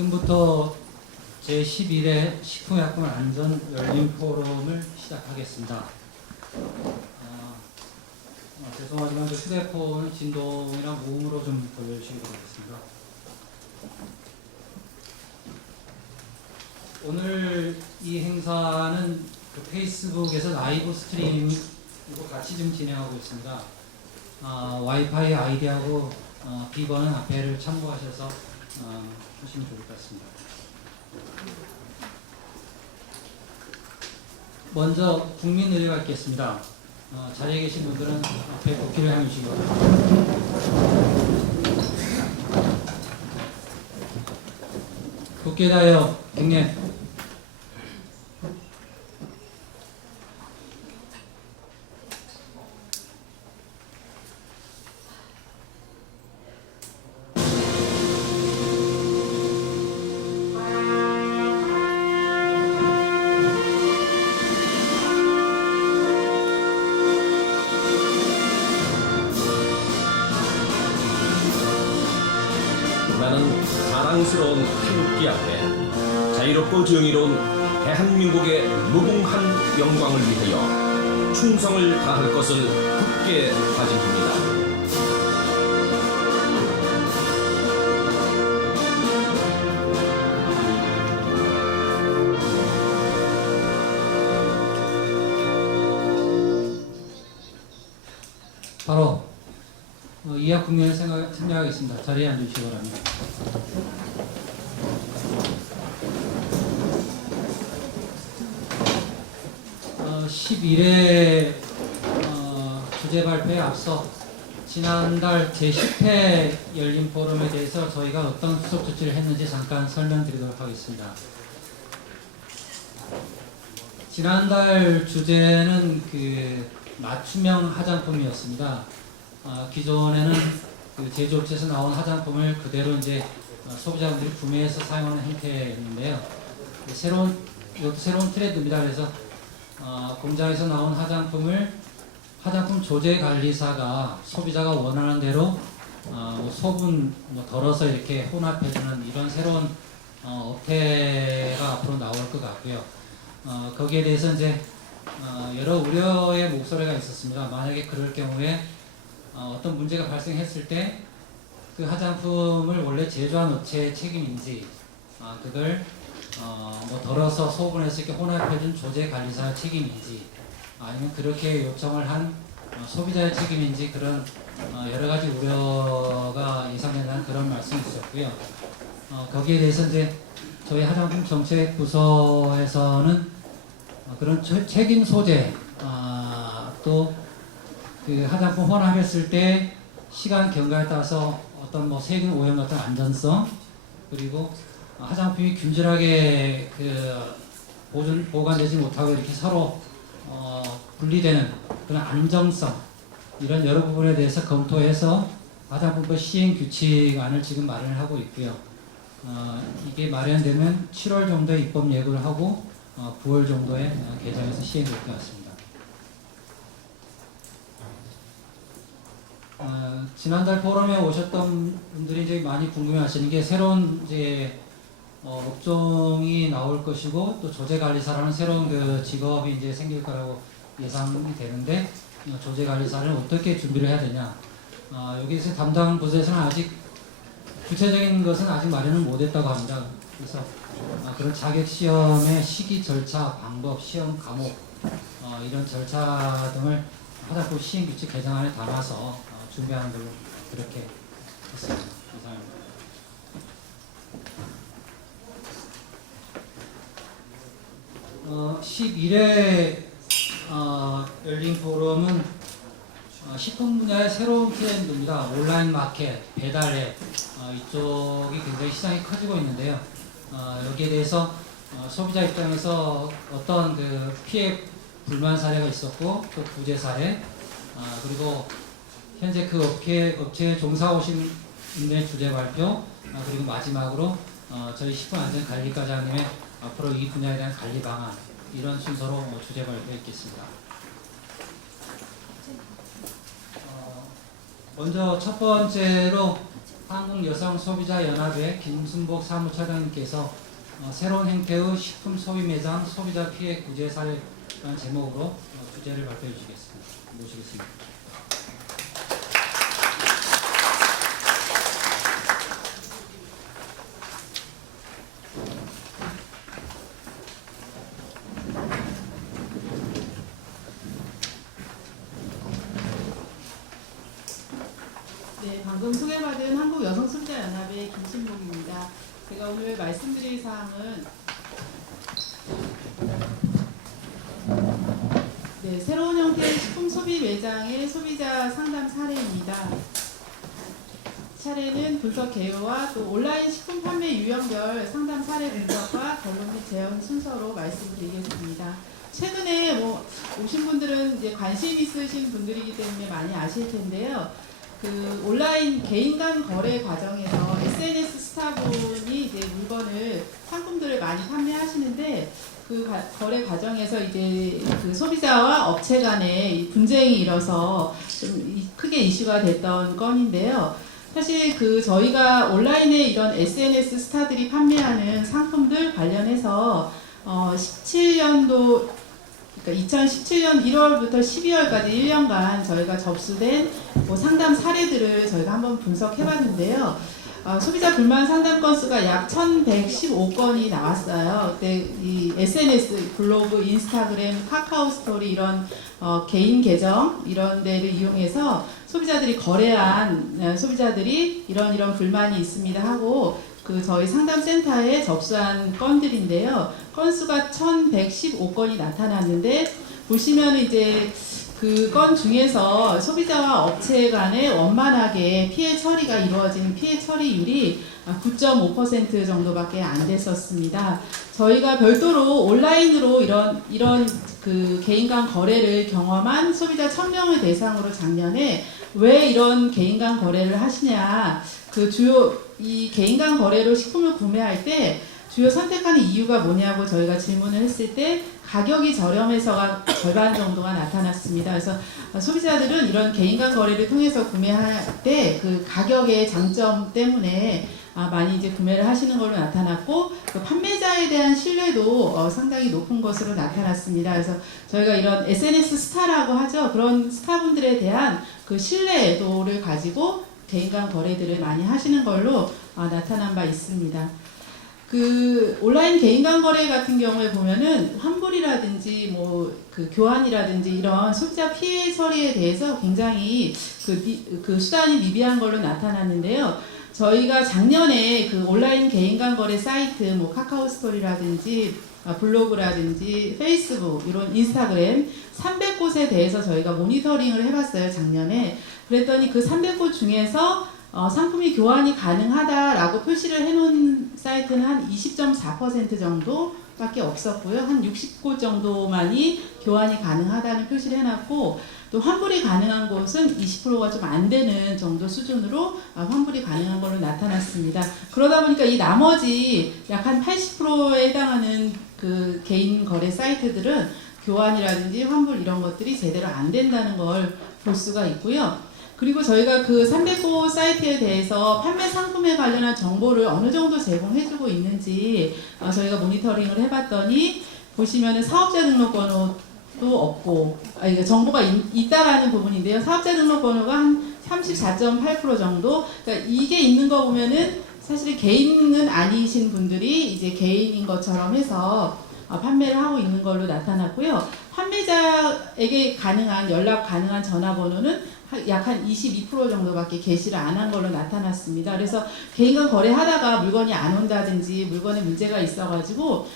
지금부터 제11회 식품약품 안전 열린 포럼을 시작하겠습니다. 죄송하지만 휴대폰 진동이랑 무음으로 좀 돌려주시기 바라겠습니다. 오늘 이 행사는 그 페이스북에서 라이브 스트림으로 같이 좀 진행하고 있습니다. 와이파이 아이디하고 비번은 앞에를 참고하셔서 하시면 좋을 것 같습니다. 먼저 국민 의례가 있겠습니다. 자리에 계신 분들은 앞에 국기를 향해 주시기 바랍니다. 국기에 대하여 경례. 나는 자랑스러운 태극기 앞에 자유롭고 정의로운 대한민국의 무궁한 영광을 위하여 충성을 다할 것을 굳게 다짐합니다. 바로 이학 국면을 생각하겠습니다. 자리에 앉으시기 바랍니다. 어, 11회 주제 발표에 앞서 지난달 제10회 열린 포럼에 대해서 저희가 어떤 수속 조치를 했는지 잠깐 설명드리도록 하겠습니다. 지난달 주제는 맞춤형 화장품이었습니다. 기존에는 그 제조업체에서 나온 화장품을 그대로 이제 소비자분들이 구매해서 사용하는 형태였는데요. 이것도 새로운 트렌드입니다. 그래서 공장에서 나온 화장품을 화장품 조제 관리사가 소비자가 원하는 대로 소분 덜어서 이렇게 혼합해주는 이런 새로운 업태가 앞으로 나올 것 같고요. 거기에 대해서 이제 여러 우려의 목소리가 있었습니다. 만약에 그럴 경우에 어떤 문제가 발생했을 때 그 화장품을 원래 제조한 업체의 책임인지 그걸 덜어서 소분해서 이렇게 혼합해준 조제 관리사의 책임인지 아니면 그렇게 요청을 한 소비자의 책임인지 그런 여러 가지 우려가 예상된다는 그런 말씀이 있었고요. 거기에 대해서 이제 저희 화장품 정책 부서에서는 그런 책임 소재 또 그 화장품 혼합했을 때 시간 경과에 따라서 어떤 세균 오염 같은 안전성 그리고 화장품이 균질하게 보관되지 못하고 이렇게 서로 분리되는 그런 안정성 이런 여러 부분에 대해서 검토해서 화장품법 시행 규칙안을 지금 마련을 하고 있고요. 이게 마련되면 7월 정도에 입법 예고를 하고 9월 정도에 개정해서 시행될 것 같습니다. 지난달 포럼에 오셨던 분들이 이제 많이 궁금해하시는 게 새로운 이제 업종이 나올 것이고 또 조제관리사라는 새로운 그 직업이 이제 생길 거라고 예상이 되는데 조제관리사를 어떻게 준비를 해야 되냐? 여기서 담당 부서에서는 아직 구체적인 것은 아직 마련을 못했다고 합니다. 그래서 그런 자격 시험의 시기, 절차, 방법, 시험 과목 이런 절차 등을 화장품 시행 규칙 개정안에 담아서 준비하는 걸로 그렇게 했습니다. 이상입니다. 어, 11회 열린 포럼은 식품 분야의 새로운 트렌드입니다. 온라인 마켓, 배달앱 이쪽이 굉장히 시장이 커지고 있는데요. 여기에 대해서 소비자 입장에서 어떤 그 피해 불만 사례가 있었고 또 구제 사례 그리고 현재 그 업체에 종사하고 계신 분의 주제 발표 그리고 마지막으로 저희 식품안전관리과장님의 앞으로 이 분야에 대한 관리 방안 이런 순서로 주제 발표 있겠습니다. 먼저 첫 번째로 한국여성소비자연합의 김순복 사무차장님께서 새로운 형태의 식품 소비 매장 소비자 피해 구제 사례라는 제목으로 주제를 발표해 주시겠습니다. 모시겠습니다. 네, 방금 소개받은 한국여성소비자연합의 김신복입니다. 제가 오늘 말씀드릴 사항은 새로운 형태의 식품 소비 매장의 소비자 상담 사례입니다. 사례는 분석 개요와 또 온라인 식품 판매 유형별 상담 사례 분석과 결론 및 제언 순서로 말씀드리겠습니다. 최근에 오신 분들은 이제 관심 있으신 분들이기 때문에 많이 아실 텐데요. 그 온라인 개인 간 거래 과정에서 SNS 스타분이 이제 물건을 상품들을 많이 판매하시는데 그 거래 과정에서 이제 그 소비자와 업체 간에 분쟁이 일어서 좀 크게 이슈가 됐던 건인데요. 사실 그 저희가 온라인에 이런 SNS 스타들이 판매하는 상품들 관련해서 17년도 그러니까 2017년 1월부터 12월까지 1년간 저희가 접수된 상담 사례들을 저희가 한번 분석해봤는데요. 소비자 불만 상담 건수가 약 1,115건이 나왔어요. 그때 이 SNS, 블로그, 인스타그램, 카카오 스토리 이런 개인 계정 이런 데를 이용해서 소비자들이 거래한 소비자들이 이런 불만이 있습니다 하고 그 저희 상담센터에 접수한 건들인데요. 건수가 1,115건이 나타났는데 보시면 이제 그 건 중에서 소비자와 업체 간에 원만하게 피해 처리가 이루어진 피해 처리율이 9.5% 정도밖에 안 됐었습니다. 저희가 별도로 온라인으로 이런 그 개인 간 거래를 경험한 소비자 1,000명을 대상으로 작년에 왜 이런 개인 간 거래를 하시냐, 그 주요 이 개인 간 거래로 식품을 구매할 때 주요 선택하는 이유가 뭐냐고 저희가 질문을 했을 때 가격이 저렴해서가 절반 정도가 나타났습니다. 그래서 소비자들은 이런 개인 간 거래를 통해서 구매할 때 그 가격의 장점 때문에 많이 이제 구매를 하시는 걸로 나타났고 그 판매자에 대한 신뢰도 상당히 높은 것으로 나타났습니다. 그래서 저희가 이런 SNS 스타라고 하죠. 그런 스타분들에 대한 그 신뢰도를 가지고 개인 간 거래들을 많이 하시는 걸로 나타난 바 있습니다. 그 온라인 개인 간 거래 같은 경우에 보면은 환불이라든지 그 교환이라든지 이런 소비자 피해 처리에 대해서 굉장히 그 수단이 미비한 걸로 나타났는데요. 저희가 작년에 그 온라인 개인 간 거래 사이트 카카오 스토리라든지 블로그라든지 페이스북 이런 인스타그램 300곳에 대해서 저희가 모니터링을 해봤어요. 작년에. 그랬더니 그 300곳 중에서 상품이 교환이 가능하다라고 표시를 해놓은 사이트는 한 20.4% 정도밖에 없었고요. 한 60곳 정도만이 교환이 가능하다는 표시를 해놨고 또 환불이 가능한 곳은 20%가 좀 안 되는 정도 수준으로 환불이 가능한 걸로 나타났습니다. 그러다 보니까 이 나머지 약 한 80%에 해당하는 그 개인 거래 사이트들은 교환이라든지 환불 이런 것들이 제대로 안 된다는 걸 볼 수가 있고요. 그리고 저희가 그 300곳 사이트에 대해서 판매 상품에 관련한 정보를 어느 정도 제공해주고 있는지 저희가 모니터링을 해봤더니 보시면은 사업자 등록번호도 없고 정보가 있다라는 부분인데요. 사업자 등록번호가 한 34.8% 정도. 그러니까 이게 있는 거 보면은 사실 개인은 아니신 분들이 이제 개인인 것처럼 해서 판매를 하고 있는 걸로 나타났고요. 판매자에게 연락 가능한 전화번호는 약 한 22% 정도밖에 게시를 안 한 걸로 나타났습니다. 그래서 개인간 거래하다가 물건이 안 온다든지 물건에 문제가 있어가지고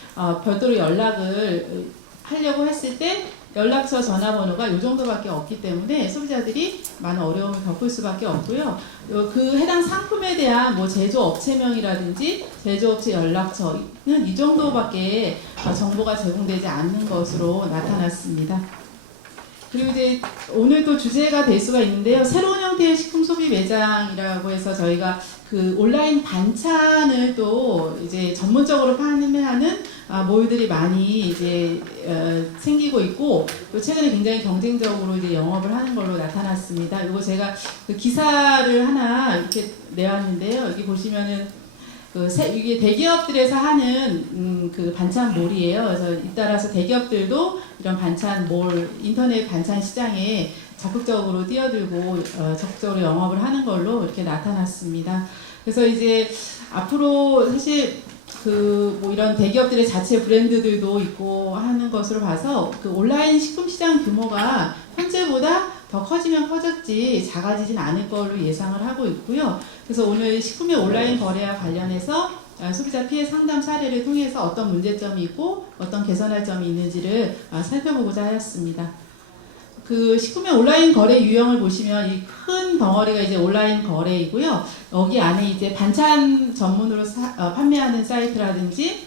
별도로 연락을 하려고 했을 때 연락처 전화번호가 이 정도밖에 없기 때문에 소비자들이 많은 어려움을 겪을 수밖에 없고요. 그 해당 상품에 대한 제조업체명이라든지 제조업체 연락처는 이 정도밖에 정보가 제공되지 않는 것으로 나타났습니다. 그리고 이제 오늘 또 주제가 될 수가 있는데요. 새로운 형태의 식품 소비 매장이라고 해서 저희가 그 온라인 반찬을 또 이제 전문적으로 판매하는 몰들이 많이 이제 생기고 있고, 또 최근에 굉장히 경쟁적으로 이제 영업을 하는 걸로 나타났습니다. 이거 제가 그 기사를 하나 이렇게 내왔는데요. 여기 보시면은 이게 대기업들에서 하는 그 반찬몰이에요. 그래서 잇따라서 대기업들도 이런 반찬몰, 인터넷 반찬 시장에 적극적으로 뛰어들고 적극적으로 영업을 하는 걸로 이렇게 나타났습니다. 그래서 이제 앞으로 사실 뭐 이런 대기업들의 자체 브랜드들도 있고 하는 것으로 봐서 그 온라인 식품 시장 규모가 현재보다 더 커지면 커졌지 작아지진 않을 걸로 예상을 하고 있고요. 그래서 오늘 식품의 온라인 거래와 관련해서 소비자 피해 상담 사례를 통해서 어떤 문제점이 있고 어떤 개선할 점이 있는지를 살펴보고자 하였습니다. 그 식품의 온라인 거래 유형을 보시면 이 큰 덩어리가 이제 온라인 거래이고요. 여기 안에 이제 반찬 전문으로 판매하는 사이트라든지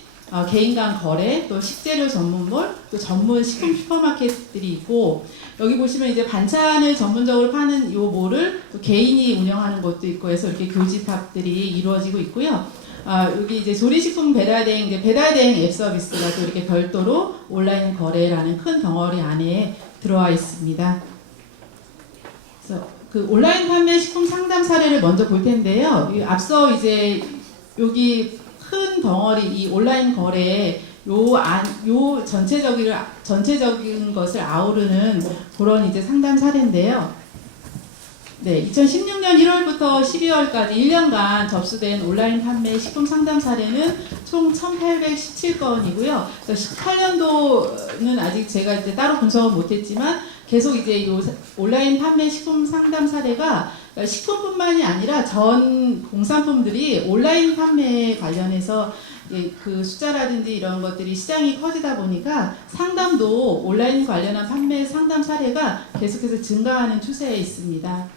개인 간 거래, 또 식재료 전문몰, 또 전문 식품 슈퍼마켓들이 있고, 여기 보시면 이제 반찬을 전문적으로 파는 요 몰을 또 개인이 운영하는 곳도 있고 해서 이렇게 교집합들이 이루어지고 있고요. 여기 이제 조리식품 배달대행 앱 서비스가 또 이렇게 별도로 온라인 거래라는 큰 덩어리 안에 들어와 있습니다. 그래서 그 온라인 판매 식품 상담 사례를 먼저 볼 텐데요. 앞서 이제 여기 큰 덩어리 이 온라인 거래 요 전체적인 것을 아우르는 그런 이제 상담 사례인데요. 네, 2016년 1월부터 12월까지 1년간 접수된 온라인 판매 식품 상담 사례는 총 1,817건이고요. 18년도는 아직 제가 이제 따로 분석은 못했지만 계속 이제 요 온라인 판매 식품 상담 사례가 식품뿐만이 아니라 전 공산품들이 온라인 판매에 관련해서 그 숫자라든지 이런 것들이 시장이 커지다 보니까 상담도 온라인 관련한 판매 상담 사례가 계속해서 증가하는 추세에 있습니다.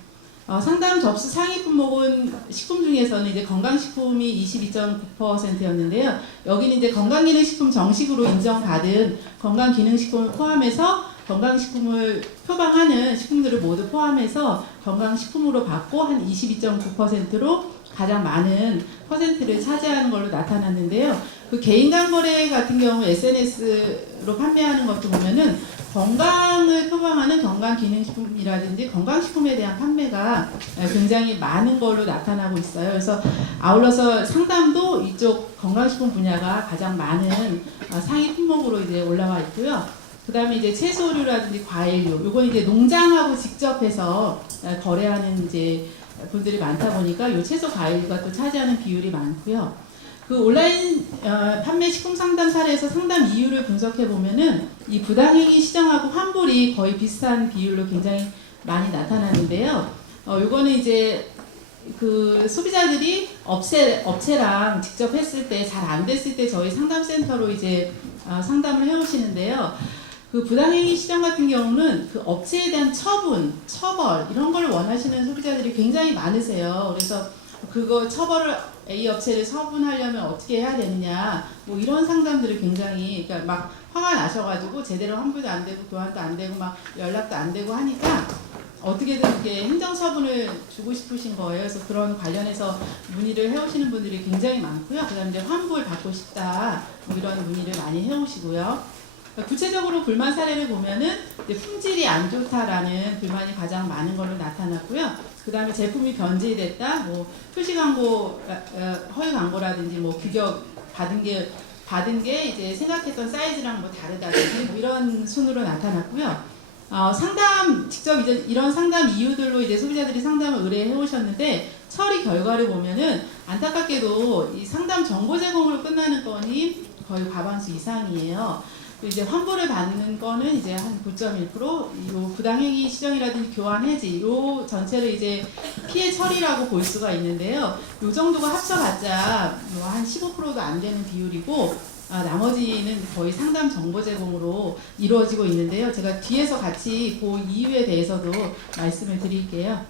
상담 접수 상위 품목은 식품 중에서는 이제 건강식품이 22.9%였는데요. 여기는 이제 건강기능식품 정식으로 인정받은 건강기능식품을 포함해서 건강식품을 표방하는 식품들을 모두 포함해서 건강식품으로 받고 한 22.9%로 가장 많은 퍼센트를 차지하는 걸로 나타났는데요. 그 개인 간 거래 같은 경우 SNS로 판매하는 것도 보면은 건강을 표방하는 건강기능식품이라든지 건강식품에 대한 판매가 굉장히 많은 걸로 나타나고 있어요. 그래서 아울러서 상담도 이쪽 건강식품 분야가 가장 많은 상위 품목으로 이제 올라와 있고요. 그 다음에 이제 채소류라든지 과일류, 요건 이제 농장하고 직접 해서 거래하는 이제 분들이 많다 보니까 요 채소 과일류가 또 차지하는 비율이 많고요. 그 온라인 판매 식품 상담 사례에서 상담 이유를 분석해 보면은 이 부당행위 시정하고 환불이 거의 비슷한 비율로 굉장히 많이 나타나는데요. 요거는 이제 그 소비자들이 업체랑 직접 했을 때 잘 안 됐을 때 저희 상담센터로 이제 상담을 해오시는데요. 그 부당행위 시정 같은 경우는 그 업체에 대한 처분, 처벌 이런 걸 원하시는 소비자들이 굉장히 많으세요. 그래서 그거 처벌을 A 업체를 처분하려면 어떻게 해야 되느냐 뭐 이런 상담들을 굉장히 그러니까 막 화가 나셔가지고 제대로 환불도 안 되고 교환도 안 되고 막 연락도 안 되고 하니까 어떻게든 이렇게 행정처분을 주고 싶으신 거예요. 그래서 그런 관련해서 문의를 해오시는 분들이 굉장히 많고요. 그 다음에 이제 환불 받고 싶다 뭐 이런 문의를 많이 해오시고요. 구체적으로 불만 사례를 보면은 이제 품질이 안 좋다라는 불만이 가장 많은 걸로 나타났고요. 그 다음에 제품이 변질됐다, 뭐 표시 광고, 허위 광고라든지 뭐 규격 받은 게 이제 생각했던 사이즈랑 뭐 다르다든지 뭐 이런 순으로 나타났고요. 상담 직접 이제 이런 상담 이유들로 이제 소비자들이 상담을 의뢰해 오셨는데 처리 결과를 보면은 안타깝게도 이 상담 정보 제공으로 끝나는 건이 거의 과반수 이상이에요. 이제 환불을 받는 거는 이제 한 9.1%, 요 부당행위 시정이라든지 교환 해지, 요 전체를 이제 피해 처리라고 볼 수가 있는데요. 요 정도가 합쳐봤자 뭐 한 15%도 안 되는 비율이고, 나머지는 거의 상담 정보 제공으로 이루어지고 있는데요. 제가 뒤에서 같이 그 이유에 대해서도 말씀을 드릴게요.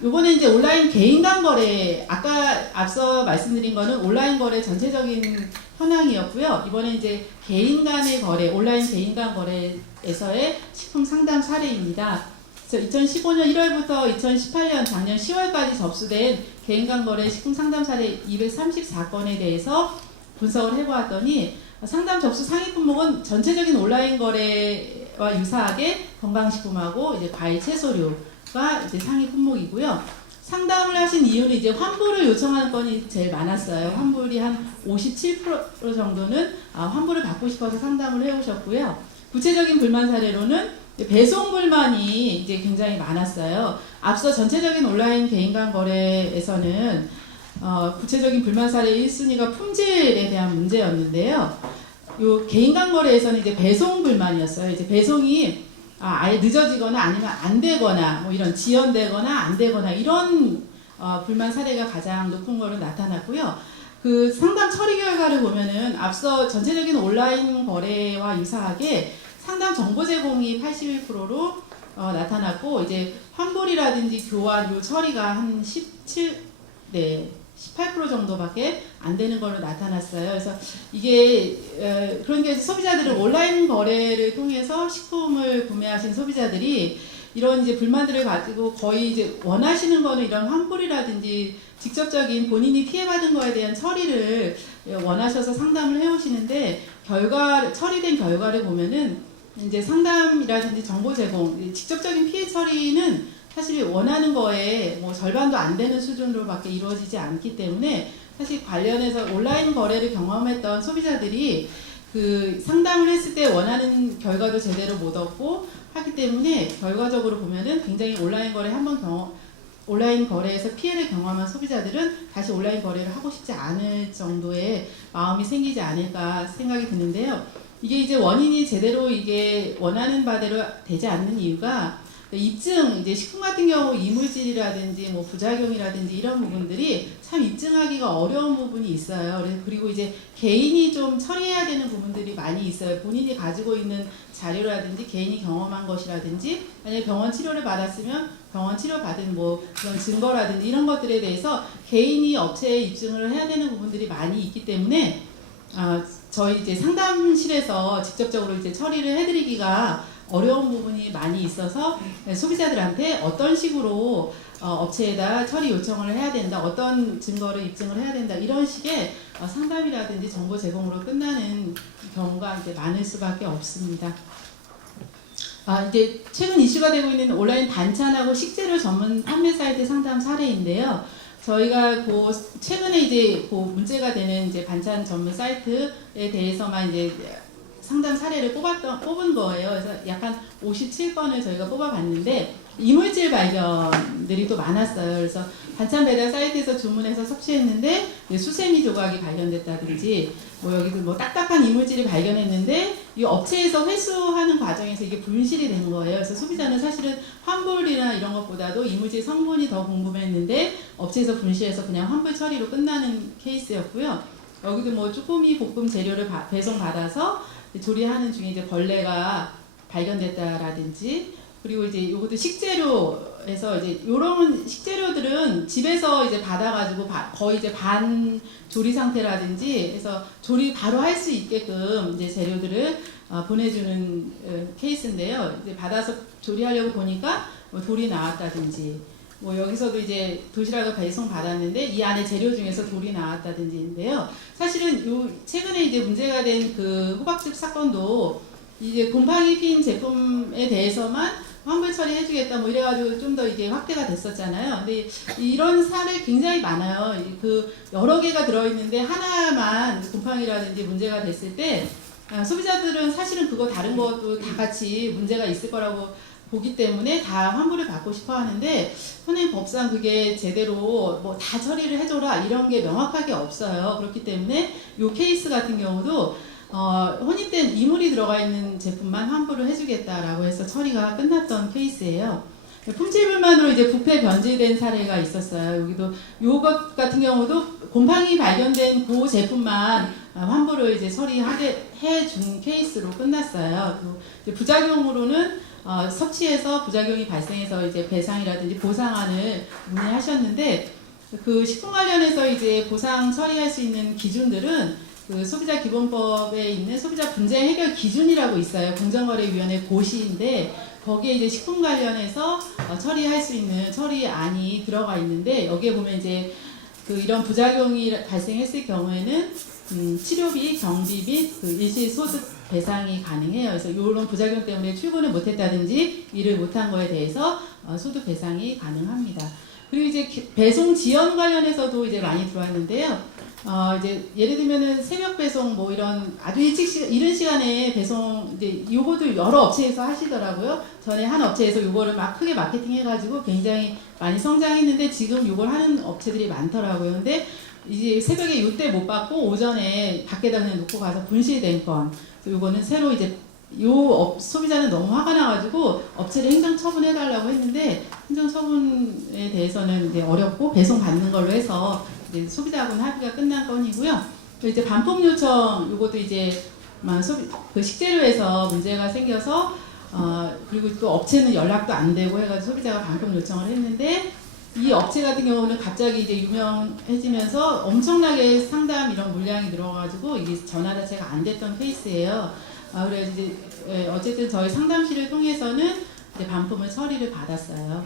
요번에 이제 온라인 개인 간 거래, 아까 앞서 말씀드린 거는 온라인 거래 전체적인 현황이었고요. 이번에 이제 개인 간의 거래, 온라인 개인 간 거래에서의 식품 상담 사례입니다. 그래서 2015년 1월부터 2018년 작년 10월까지 접수된 개인 간 거래 식품 상담 사례 234건에 대해서 분석을 해보았더니 상담 접수 상위 품목은 전체적인 온라인 거래와 유사하게 건강식품하고 이제 과일 채소류가 이제 상위 품목이고요. 상담을 하신 이유는 이제 환불을 요청하는 건이 제일 많았어요. 환불이 한 57% 정도는 환불을 받고 싶어서 상담을 해오셨고요. 구체적인 불만 사례로는 배송 불만이 이제 굉장히 많았어요. 앞서 전체적인 온라인 개인간 거래에서는 구체적인 불만 사례 1순위가 품질에 대한 문제였는데요. 요 개인간 거래에서는 이제 배송 불만이었어요. 이제 배송이 아예 늦어지거나 아니면 안 되거나 뭐 이런 지연되거나 안 되거나 이런 불만 사례가 가장 높은 거로 나타났고요. 그 상담 처리 결과를 보면은 앞서 전체적인 온라인 거래와 유사하게 상담 정보 제공이 81%로 나타났고 이제 환불이라든지 교환 요 처리가 한 18% 정도밖에 안 되는 걸로 나타났어요. 그래서 이게 그러니까 소비자들은 온라인 거래를 통해서 식품을 구매하신 소비자들이 이런 이제 불만들을 가지고 거의 이제 원하시는 거는 이런 환불이라든지 직접적인 본인이 피해받은 거에 대한 처리를 원하셔서 상담을 해오시는데 처리된 결과를 보면은 이제 상담이라든지 정보 제공, 직접적인 피해 처리는 사실 원하는 거에 뭐 절반도 안 되는 수준으로밖에 이루어지지 않기 때문에 사실 관련해서 온라인 거래를 경험했던 소비자들이 그 상담을 했을 때 원하는 결과도 제대로 못 얻고 하기 때문에 결과적으로 보면은 굉장히 온라인 거래에서 피해를 경험한 소비자들은 다시 온라인 거래를 하고 싶지 않을 정도의 마음이 생기지 않을까 생각이 드는데요. 이게 이제 원인이 제대로 이게 원하는 바대로 되지 않는 이유가 입증, 이제 식품 같은 경우 이물질이라든지 뭐 부작용이라든지 이런 부분들이 참 입증하기가 어려운 부분이 있어요. 그리고 이제 개인이 좀 처리해야 되는 부분들이 많이 있어요. 본인이 가지고 있는 자료라든지 개인이 경험한 것이라든지 만약에 병원 치료를 받았으면 병원 치료 받은 뭐 그런 증거라든지 이런 것들에 대해서 개인이 업체에 입증을 해야 되는 부분들이 많이 있기 때문에 저희 이제 상담실에서 직접적으로 이제 처리를 해드리기가 어려운 부분이 많이 있어서 소비자들한테 어떤 식으로 업체에다 처리 요청을 해야 된다, 어떤 증거를 입증을 해야 된다 이런 식의 상담이라든지 정보 제공으로 끝나는 경우가 이제 많을 수밖에 없습니다. 이제 최근 이슈가 되고 있는 온라인 반찬하고 식재료 전문 판매 사이트 상담 사례인데요. 저희가 최근에 이제 문제가 되는 이제 반찬 전문 사이트에 대해서만 이제 상담 사례를 뽑은 거예요. 그래서 약간 57건을 저희가 뽑아봤는데 이물질 발견들이 또 많았어요. 그래서 반찬 배달 사이트에서 주문해서 섭취했는데 수세미 조각이 발견됐다든지 뭐 여기도 뭐 딱딱한 이물질이 발견했는데 이 업체에서 회수하는 과정에서 이게 분실이 된 거예요. 그래서 소비자는 사실은 환불이나 이런 것보다도 이물질 성분이 더 궁금했는데 업체에서 분실해서 그냥 환불 처리로 끝나는 케이스였고요. 여기도 뭐 쭈꾸미 볶음 재료를 배송받아서 조리하는 중에 이제 벌레가 발견됐다라든지 그리고 이제 이것도 식재료에서 이제 요런 식재료들은 집에서 이제 받아가지고 거의 이제 반 조리 상태라든지 해서 조리 바로 할 수 있게끔 이제 재료들을 보내주는 케이스인데요. 이제 받아서 조리하려고 보니까 뭐 돌이 나왔다든지 뭐 여기서도 이제 도시락을 배송 받았는데 이 안에 재료 중에서 돌이 나왔다든지인데요. 사실은 최근에 이제 문제가 된 그 호박즙 사건도 이제 곰팡이 핀 제품에 대해서만 환불 처리해주겠다 뭐 이래가지고 좀 더 이게 확대가 됐었잖아요. 근데 이런 사례 굉장히 많아요. 그 여러 개가 들어있는데 하나만 곰팡이라든지 문제가 됐을 때 소비자들은 사실은 그거 다른 것도 다 같이 문제가 있을 거라고 보기 때문에 다 환불을 받고 싶어 하는데 현행법상 그게 제대로 뭐 다 처리를 해줘라 이런 게 명확하게 없어요. 그렇기 때문에 이 케이스 같은 경우도 혼입된 이물이 들어가 있는 제품만 환불을 해주겠다라고 해서 처리가 끝났던 케이스예요. 품질 불만으로 이제 부패 변질된 사례가 있었어요. 여기도 요것 같은 경우도 곰팡이 발견된 그 제품만 환불을 이제 해준 케이스로 끝났어요. 이제 부작용으로는 섭취해서 부작용이 발생해서 이제 배상이라든지 보상안을 문의하셨는데 그 식품 관련해서 이제 보상 처리할 수 있는 기준들은 그 소비자기본법에 있는 소비자 분쟁 해결 기준이라고 있어요. 공정거래위원회 고시인데 거기에 이제 식품 관련해서 처리할 수 있는 처리안이 들어가 있는데 여기에 보면 이제 그 이런 부작용이 발생했을 경우에는 치료비, 경비 및 그 일시 소득 배상이 가능해요. 그래서 이런 부작용 때문에 출근을 못했다든지 일을 못한 거에 대해서 소득 배상이 가능합니다. 그리고 이제 배송 지연 관련해서도 이제 많이 들어왔는데요. 이제 예를 들면은 새벽 배송 뭐 이런 아주 이른 시간에 배송 이제 요거도 여러 업체에서 하시더라고요. 전에 한 업체에서 요거를 막 크게 마케팅 해가지고 굉장히 많이 성장했는데 지금 요걸 하는 업체들이 많더라고요. 근데 이제 새벽에 요때 못 받고 오전에 밖에다 그냥 놓고 가서 분실된 건. 그래서 요거는 새로 이제 소비자는 너무 화가 나가지고 업체를 행정 처분해달라고 했는데 행정 처분에 대해서는 이제 어렵고 배송 받는 걸로 해서 이제 소비자하고는 합의가 끝난 건이고요. 또 이제 반품 요청 요것도 이제 그 식재료에서 문제가 생겨서 그리고 또 업체는 연락도 안 되고 해가지고 소비자가 반품 요청을 했는데 이 업체 같은 경우는 갑자기 이제 유명해지면서 엄청나게 상담 이런 물량이 늘어가지고 이게 전화 자체가 안 됐던 케이스예요. 그래서 이제 어쨌든 저희 상담실을 통해서는 이제 반품을 처리를 받았어요.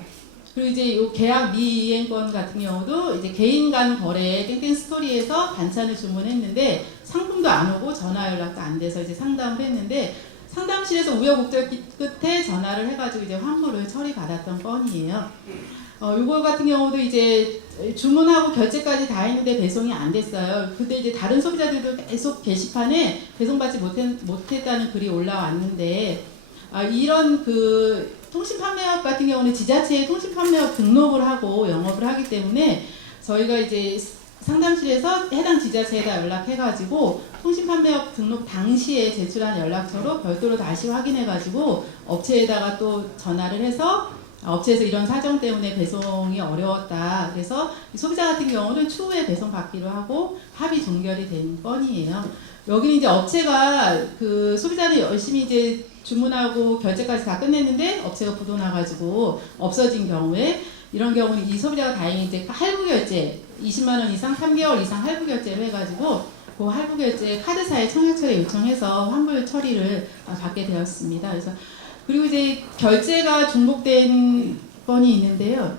그리고 이제 요 계약 미이행권 같은 경우도 이제 개인 간 거래 땡땡 스토리에서 반찬을 주문했는데 상품도 안 오고 전화 연락도 안 돼서 이제 상담을 했는데 상담실에서 우여곡절 끝에 전화를 해가지고 이제 환불을 처리받았던 건이에요. 요거 같은 경우도 이제 주문하고 결제까지 다 했는데 배송이 안 됐어요. 근데 이제 다른 소비자들도 계속 게시판에 배송받지 못했다는 글이 올라왔는데 이런 그 통신 판매업 같은 경우는 지자체에 통신 판매업 등록을 하고 영업을 하기 때문에 저희가 이제 상담실에서 해당 지자체에다 연락해가지고 통신 판매업 등록 당시에 제출한 연락처로 별도로 다시 확인해가지고 업체에다가 또 전화를 해서 업체에서 이런 사정 때문에 배송이 어려웠다. 그래서 소비자 같은 경우는 추후에 배송 받기로 하고 합의 종결이 된 건이에요. 여기는 이제 업체가 그 소비자는 열심히 이제 주문하고 결제까지 다 끝냈는데 업체가 부도 나가지고 없어진 경우에 이런 경우는 이 소비자가 다행히 이제 할부 결제 20만 원 이상 3개월 이상 할부 결제를 해가지고 그 할부 결제 카드사에 청약 처리 요청해서 환불 처리를 받게 되었습니다. 그래서 그리고 이제 결제가 중복된 건이 있는데요.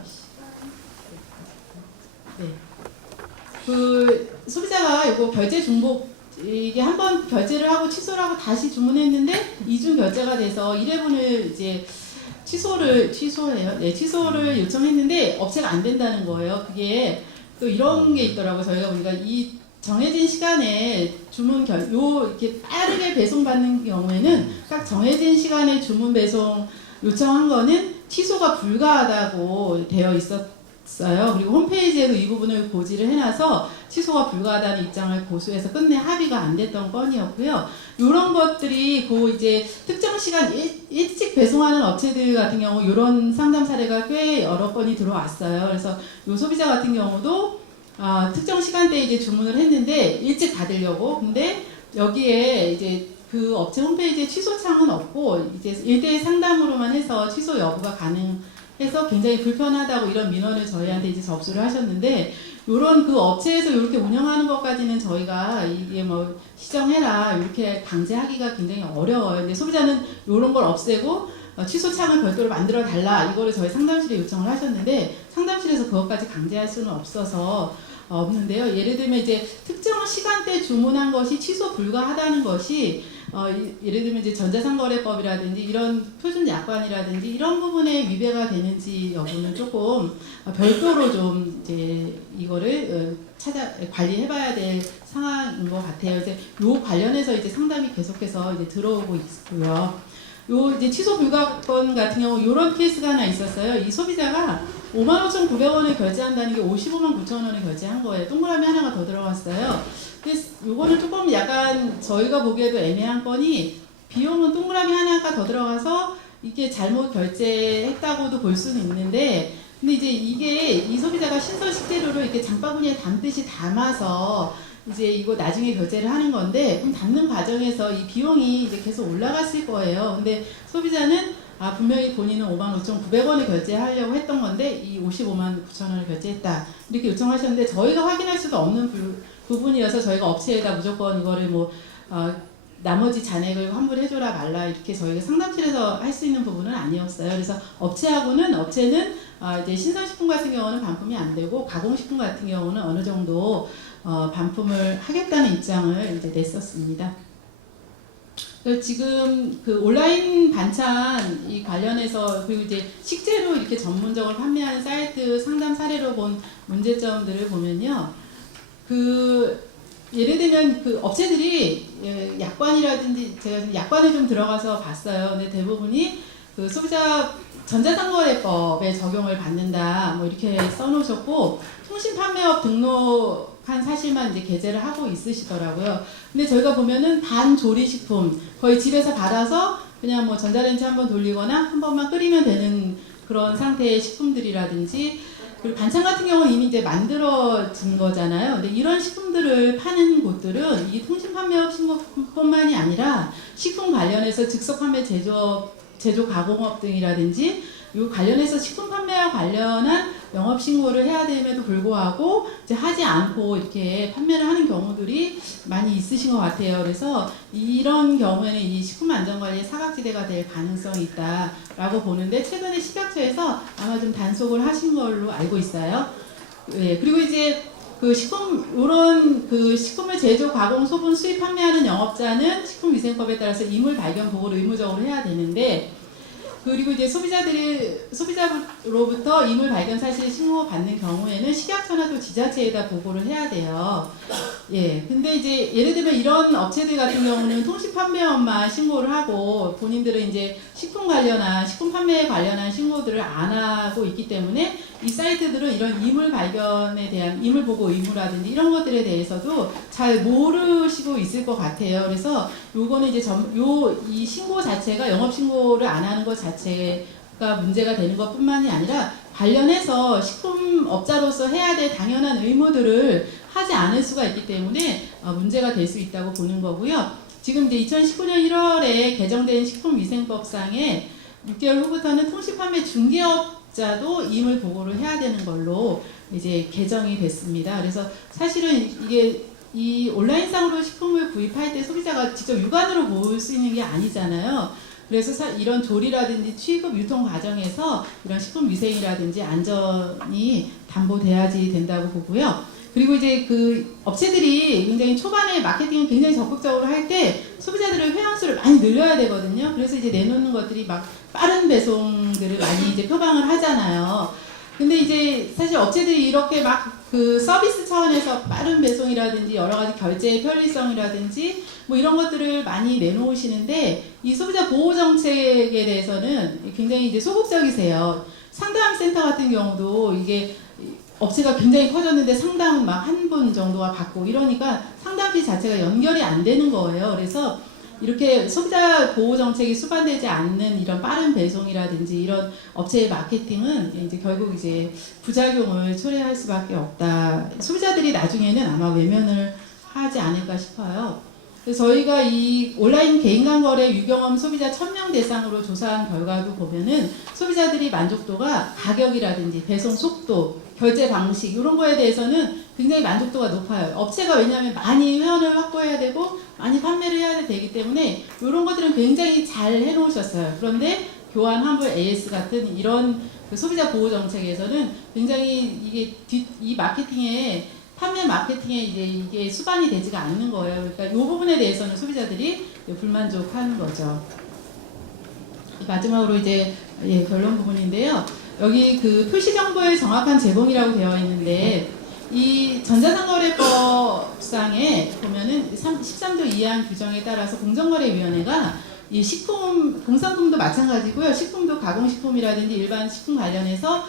네. 그 소비자가 이거 결제 중복 이게 한번 결제를 하고 취소를 하고 다시 주문했는데 이중 결제가 돼서 1회분을 이제 취소를 요청했는데 업체가 안 된다는 거예요. 그게 또 이런 게 있더라고요. 저희가 보니까 이 정해진 시간에 이렇게 빠르게 배송받는 경우에는 딱 정해진 시간에 주문 배송 요청한 거는 취소가 불가하다고 되어 있었어요. 그리고 홈페이지에도 이 부분을 고지를 해놔서 취소가 불가하다는 입장을 고수해서 끝내 합의가 안 됐던 건이었고요. 이런 것들이 이제 특정 시간 일찍 배송하는 업체들 같은 경우 이런 상담 사례가 꽤 여러 건이 들어왔어요. 그래서 이 소비자 같은 경우도 특정 시간대에 이제 주문을 했는데 일찍 받으려고 근데 여기에 이제 그 업체 홈페이지에 취소창은 없고 이제 1대1 상담으로만 해서 취소 여부가 가능해서 굉장히 불편하다고 이런 민원을 저희한테 이제 접수를 하셨는데 요런 그 업체에서 이렇게 운영하는 것까지는 저희가 이게 뭐 시정해라 이렇게 강제하기가 굉장히 어려워요. 근데 소비자는 요런 걸 없애고 취소창을 별도로 만들어 달라 이거를 저희 상담실에 요청을 하셨는데 상담실에서 그것까지 강제할 수는 없는데요. 예를 들면 이제 특정 시간대 주문한 것이 취소 불가하다는 것이 예를 들면 이제 전자상거래법이라든지 이런 표준 약관이라든지 이런 부분에 위배가 되는지 여부는 조금 별도로 좀 이제 이거를 관리해봐야 될 상황인 것 같아요. 이제 요 관련해서 이제 상담이 계속해서 이제 들어오고 있고요. 요 이제 취소 불가 건 같은 경우 이런 케이스가 하나 있었어요. 이 소비자가 55,900원을 결제한다는 게 559,000원을 결제한 거예요. 동그라미 하나가 더 들어갔어요. 그래서 요거는 조금 약간 저희가 보기에도 애매한 건이 비용은 동그라미 하나가 더 들어가서 이게 잘못 결제했다고도 볼 수는 있는데 근데 이제 이게 이 소비자가 신선 식재료를 이렇게 장바구니에 담듯이 담아서 이제 이거 나중에 결제를 하는 건데 그럼 담는 과정에서 이 비용이 이제 계속 올라갔을 거예요. 근데 소비자는 분명히 본인은 55,900원을 결제하려고 했던 건데 이 559,000원을 결제했다 이렇게 요청하셨는데 저희가 확인할 수도 없는 부분이어서 저희가 업체에다 무조건 이거를 나머지 잔액을 환불해줘라 말라 이렇게 저희가 상담실에서 할 수 있는 부분은 아니었어요. 그래서 업체는 이제 신선식품 같은 경우는 반품이 안 되고 가공식품 같은 경우는 어느 정도 반품을 하겠다는 입장을 이제 냈었습니다. 지금 그 온라인 반찬 이 관련해서 그리고 이제 식재료 이렇게 전문적으로 판매하는 사이트 상담 사례로 본 문제점들을 보면요. 그 예를 들면 그 업체들이 약관이라든지 제가 좀 약관에 좀 들어가서 봤어요. 근데 대부분이 그 소비자 전자상거래법에 적용을 받는다 뭐 이렇게 써놓으셨고 통신판매업 등록한 사실만 이제 게재를 하고 있으시더라고요. 근데 저희가 보면은 반조리식품 거의 집에서 받아서 그냥 뭐 전자레인지 한번 돌리거나 한 번만 끓이면 되는 그런 상태의 식품들이라든지 그리고 반찬 같은 경우는 이미 이제 만들어진 거잖아요. 근데 이런 식품들을 파는 곳들은 이 통신판매업 신고뿐만이 아니라 식품 관련해서 즉석판매 제조 가공업 등이라든지 이 관련해서 식품 판매와 관련한 영업 신고를 해야 됨에도 불구하고 이제 하지 않고 이렇게 판매를 하는 경우들이 많이 있으신 것 같아요. 그래서 이런 경우에는 이 식품 안전관리의 사각지대가 될 가능성이 있다라고 보는데 최근에 식약처에서 아마 좀 단속을 하신 걸로 알고 있어요. 네, 그리고 이제 그 이런 그 식품을 제조, 가공, 소분, 수입, 판매하는 영업자는 식품위생법에 따라서 이물 발견 보고를 의무적으로 해야 되는데 그리고 이제 소비자로부터 이물 발견 사실 신고받는 경우에는 식약처나 또 지자체에다 보고를 해야 돼요. 예. 근데 이제 예를 들면 이런 업체들 같은 경우는 통신 판매업만 신고를 하고 본인들은 이제 식품 관련한 식품 판매에 관련한 신고들을 안 하고 있기 때문에 이 사이트들은 이런 이물 발견에 대한 이물 보고 의무라든지 이런 것들에 대해서도 잘 모르시고 있을 것 같아요. 그래서 요거는 이제 이 신고 자체가 영업 신고를 안 하는 것 자체가 문제가 되는 것뿐만이 아니라 관련해서 식품업자로서 해야 될 당연한 의무들을 하지 않을 수가 있기 때문에 문제가 될 수 있다고 보는 거고요. 지금 이제 2019년 1월에 개정된 식품위생법상에 6개월 후부터는 통신판매 중개업자도 이물 보고를 해야 되는 걸로 이제 개정이 됐습니다. 그래서 사실은 이게 이 온라인상으로 식품을 구입할 때 소비자가 직접 육안으로 볼 수 있는 게 아니잖아요. 그래서 이런 조리라든지 취급, 유통 과정에서 이런 식품 위생이라든지 안전이 담보돼야지 된다고 보고요. 그리고 이제 그 업체들이 굉장히 초반에 마케팅을 굉장히 적극적으로 할 때 소비자들의 회원수를 많이 늘려야 되거든요. 그래서 이제 내놓는 것들이 막 빠른 배송들을 많이 이제 표방을 하잖아요. 근데 이제 사실 업체들이 이렇게 막 그 서비스 차원에서 빠른 배송이라든지 여러 가지 결제의 편리성이라든지 뭐 이런 것들을 많이 내놓으시는데 이 소비자 보호 정책에 대해서는 굉장히 이제 소극적이세요. 상담센터 같은 경우도 이게 업체가 굉장히 커졌는데 상담은 막 한 분 정도가 받고 이러니까 상담비 자체가 연결이 안 되는 거예요. 그래서 이렇게 소비자 보호 정책이 수반되지 않는 이런 빠른 배송이라든지 이런 업체의 마케팅은 이제 결국 이제 부작용을 초래할 수밖에 없다. 소비자들이 나중에는 아마 외면을 하지 않을까 싶어요. 그래서 저희가 이 온라인 개인간 거래 유경험 소비자 1000명 대상으로 조사한 결과도 보면은 소비자들이 만족도가 가격이라든지 배송 속도, 결제 방식 이런 거에 대해서는 굉장히 만족도가 높아요. 업체가 왜냐하면 많이 회원을 확보해야 되고 많이 판매를 해야 되기 때문에 이런 것들은 굉장히 잘 해놓으셨어요. 그런데 교환, 환불, AS 같은 이런 그 소비자 보호 정책에서는 굉장히 이 마케팅에 판매 마케팅에 이제 이게 수반이 되지가 않는 거예요. 그러니까 이 부분에 대해서는 소비자들이 불만족하는 거죠. 마지막으로 이제 결론 부분인데요. 여기 그 표시 정보의 정확한 제공이라고 되어 있는데 이 전자상거래법상에 보면은 13조 2항 규정에 따라서 공정거래위원회가 이 식품, 공산품도 마찬가지고요. 식품도 가공식품이라든지 일반 식품 관련해서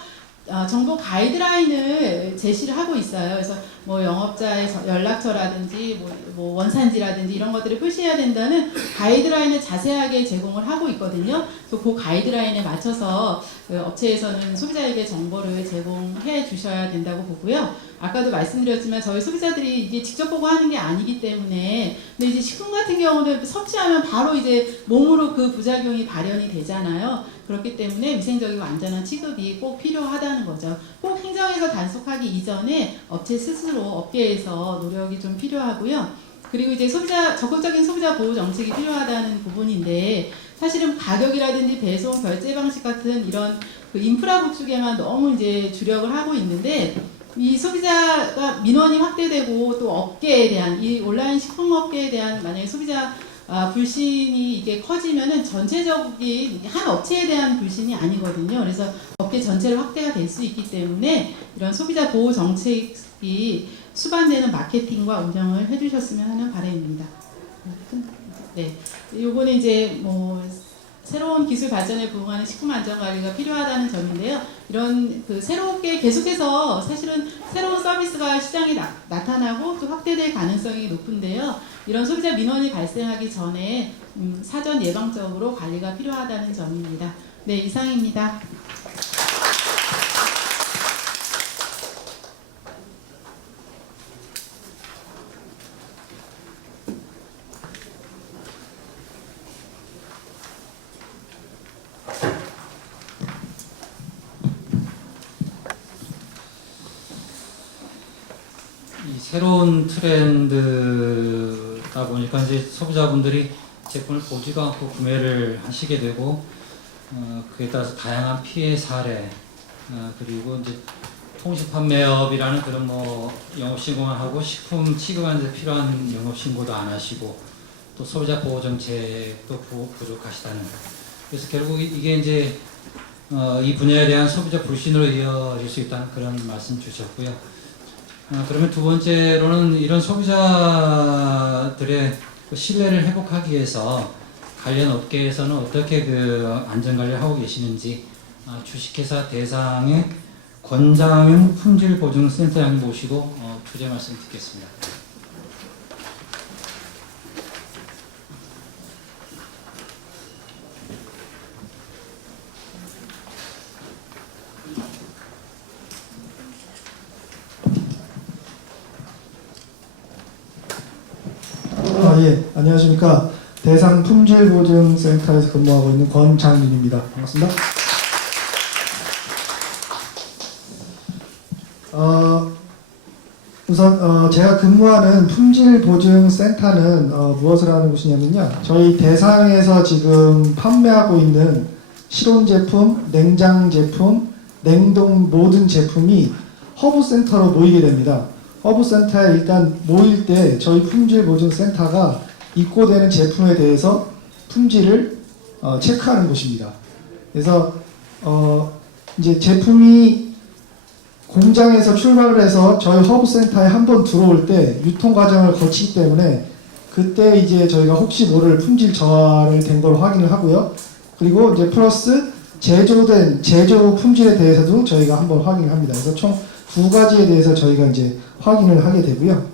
정보 가이드라인을 제시를 하고 있어요. 그래서 뭐 영업자의 연락처라든지 뭐 원산지라든지 이런 것들을 표시해야 된다는 가이드라인을 자세하게 제공을 하고 있거든요. 그래서 그 가이드라인에 맞춰서 그 업체에서는 소비자에게 정보를 제공해 주셔야 된다고 보고요. 아까도 말씀드렸지만 저희 소비자들이 이게 직접 보고 하는 게 아니기 때문에 근데 이제 식품 같은 경우는 섭취하면 바로 이제 몸으로 그 부작용이 발현이 되잖아요. 그렇기 때문에 위생적이고 안전한 취급이 꼭 필요하다는 거죠. 꼭 행정에서 단속하기 이전에 업체 스스로 업계에서 노력이 좀 필요하고요. 그리고 이제 적극적인 소비자 보호 정책이 필요하다는 부분인데 사실은 가격이라든지 배송, 결제 방식 같은 이런 그 인프라 구축에만 너무 이제 주력을 하고 있는데 이 소비자가 민원이 확대되고 또 업계에 대한 이 온라인 식품업계에 대한 만약에 소비자 불신이 이게 커지면은 전체적인 한 업체에 대한 불신이 아니거든요. 그래서 업계 전체로 확대가 될 수 있기 때문에 이런 소비자 보호 정책이 수반되는 마케팅과 운영을 해주셨으면 하는 바람입니다. 네, 요거는 이제 뭐 새로운 기술 발전에 부응하는 식품 안전 관리가 필요하다는 점인데요. 이런 그 새롭게 계속해서 사실은 새로운 서비스가 시장에 나타나고 또 확대될 가능성이 높은데요. 이런 소비자 민원이 발생하기 전에 사전 예방적으로 관리가 필요하다는 점입니다. 네, 이상입니다. 이 새로운 트렌드다 보니까 이제 소비자분들이 제품을 보지도 않고 구매를 하시게 되고 그에 따라서 다양한 피해 사례 그리고 이제 통신 판매업이라는 그런 뭐 영업 신고만 하고 식품 취급하는 데 필요한 영업 신고도 안 하시고 또 소비자 보호 정책도 부족하시다는 그래서 결국 이게 이제 이 분야에 대한 소비자 불신으로 이어질 수 있다는 그런 말씀 주셨고요. 그러면 두 번째로는 이런 소비자들의 그 신뢰를 회복하기 위해서 관련 업계에서는 어떻게 그 안전관리를 하고 계시는지 주식회사 대상의 권장윤 품질보증센터장님 모시고 주제 말씀 듣겠습니다. 예, 안녕하십니까. 대상 품질보증센터에서 근무하고 있는 권장윤입니다. 반갑습니다. 우선 제가 근무하는 품질보증센터는 무엇을 하는 곳이냐면요. 저희 대상에서 지금 판매하고 있는 실온제품, 냉장제품, 냉동 모든 제품이 허브센터로 모이게 됩니다. 허브센터에 일단 모일 때 저희 품질보증센터가 입고되는 제품에 대해서 품질을 체크하는 곳입니다. 그래서 이제 제품이 공장에서 출발을 해서 저희 허브센터에 한번 들어올 때 유통 과정을 거치기 때문에 그때 이제 저희가 혹시 모를 품질 저하를 된 걸 확인을 하고요. 그리고 이제 플러스 제조 품질에 대해서도 저희가 한번 확인을 합니다. 그래서 총 두 가지에 대해서 저희가 이제 확인을 하게 되고요.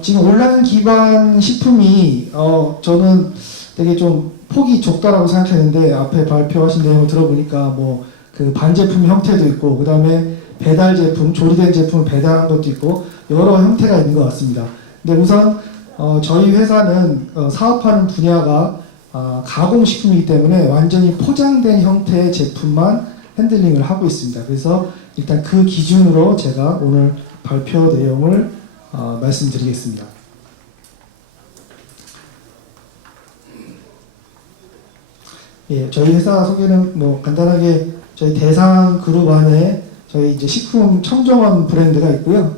지금 온라인 기반 식품이 저는 되게 좀 폭이 좁다라고 생각했는데 앞에 발표하신 내용을 들어보니까 뭐 그 반제품 형태도 있고 그 다음에 배달 제품, 조리된 제품을 배달한 것도 있고 여러 형태가 있는 것 같습니다. 근데 우선 저희 회사는 사업하는 분야가 가공식품이기 때문에 완전히 포장된 형태의 제품만 핸들링을 하고 있습니다. 그래서 일단 그 기준으로 제가 오늘 발표 내용을 말씀드리겠습니다. 예, 저희 회사 소개는 뭐 간단하게 저희 대상 그룹 안에 저희 이제 식품 청정원 브랜드가 있고요.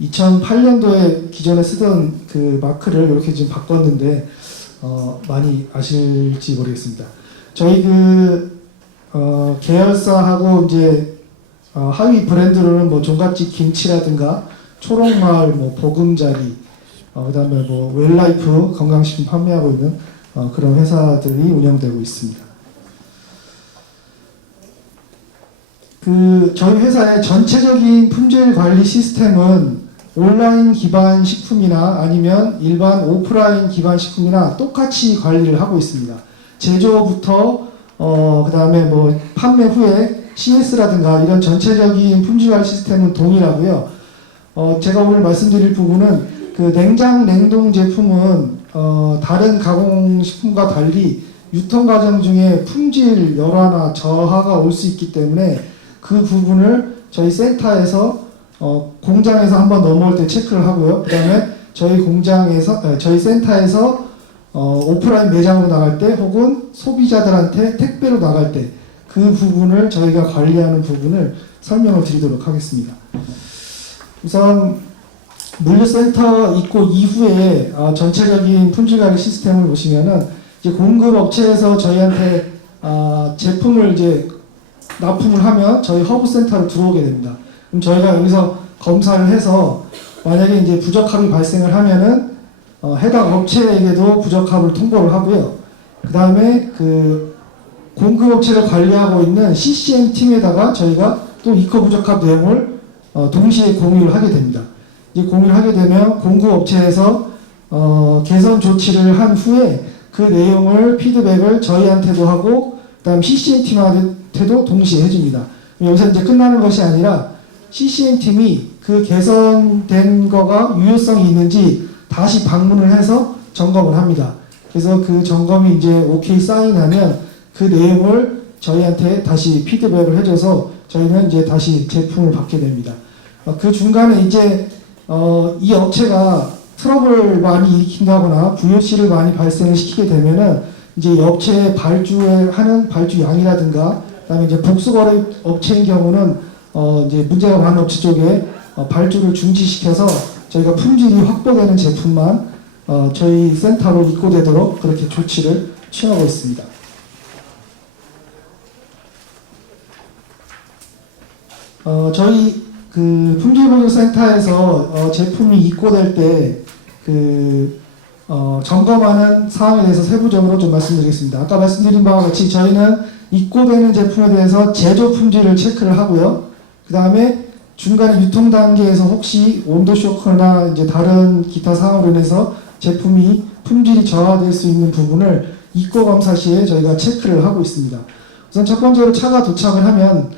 2008년도에 기존에 쓰던 그 마크를 이렇게 지금 바꿨는데 많이 아실지 모르겠습니다. 저희 계열사하고 이제 하위 브랜드로는 뭐 종갓집 김치라든가 초록마을, 뭐 보금자리, 그다음에 뭐 웰라이프 건강식품 판매하고 있는 그런 회사들이 운영되고 있습니다. 저희 회사의 전체적인 품질 관리 시스템은 온라인 기반 식품이나 아니면 일반 오프라인 기반 식품이나 똑같이 관리를 하고 있습니다. 제조부터 그다음에 뭐 판매 후에 CS라든가 이런 전체적인 품질 관리 시스템은 동일하고요. 제가 오늘 말씀드릴 부분은 그 냉동 제품은 다른 가공식품과 달리 유통 과정 중에 품질 열화나 저하가 올 수 있기 때문에 그 부분을 저희 센터에서 공장에서 한번 넘어올 때 체크를 하고요. 그 다음에 저희 센터에서 오프라인 매장으로 나갈 때 혹은 소비자들한테 택배로 나갈 때 그 부분을 저희가 관리하는 부분을 설명을 드리도록 하겠습니다. 우선 물류센터 입고 이후에 전체적인 품질관리 시스템을 보시면은 이제 공급 업체에서 저희한테 제품을 이제 납품을 하면 저희 허브센터로 들어오게 됩니다. 그럼 저희가 여기서 검사를 해서 만약에 이제 부적합이 발생을 하면은 해당 업체에게도 부적합을 통보를 하고요. 그 다음에 그 공급업체를 관리하고 있는 CCM 팀에다가 저희가 또 이커 부적합 내용을 동시에 공유를 하게 됩니다. 이 공유를 하게 되면 공급업체에서 개선 조치를 한 후에 그 내용을 피드백을 저희한테도 하고 그다음 CCM 팀한테도 동시에 해줍니다. 여기서 이제 끝나는 것이 아니라 CCM 팀이 그 개선된 거가 유효성이 있는지 다시 방문을 해서 점검을 합니다. 그래서 그 점검이 이제 오케이 사인하면 그 내용을 저희한테 다시 피드백을 해줘서 저희는 이제 다시 제품을 받게 됩니다. 그 중간에 이제 이 업체가 트러블을 많이 일으킨다거나 VOC를 많이 발생을 시키게 되면은 이제 이 업체의 발주하는 발주 양이라든가 그다음에 이제 복수거래 업체인 경우는 이제 문제가 많은 업체 쪽에 발주를 중지시켜서 저희가 품질이 확보되는 제품만 저희 센터로 입고되도록 그렇게 조치를 취하고 있습니다. 저희 그 품질보증센터에서 제품이 입고될 때 점검하는 사항에 대해서 세부적으로 좀 말씀드리겠습니다. 아까 말씀드린 바와 같이 저희는 입고되는 제품에 대해서 제조 품질을 체크를 하고요. 그 다음에 중간에 유통 단계에서 혹시 온도 쇼크나 이제 다른 기타 사항으로 인해서 제품이 품질이 저하될 수 있는 부분을 입고 검사 시에 저희가 체크를 하고 있습니다. 우선 첫 번째로 차가 도착을 하면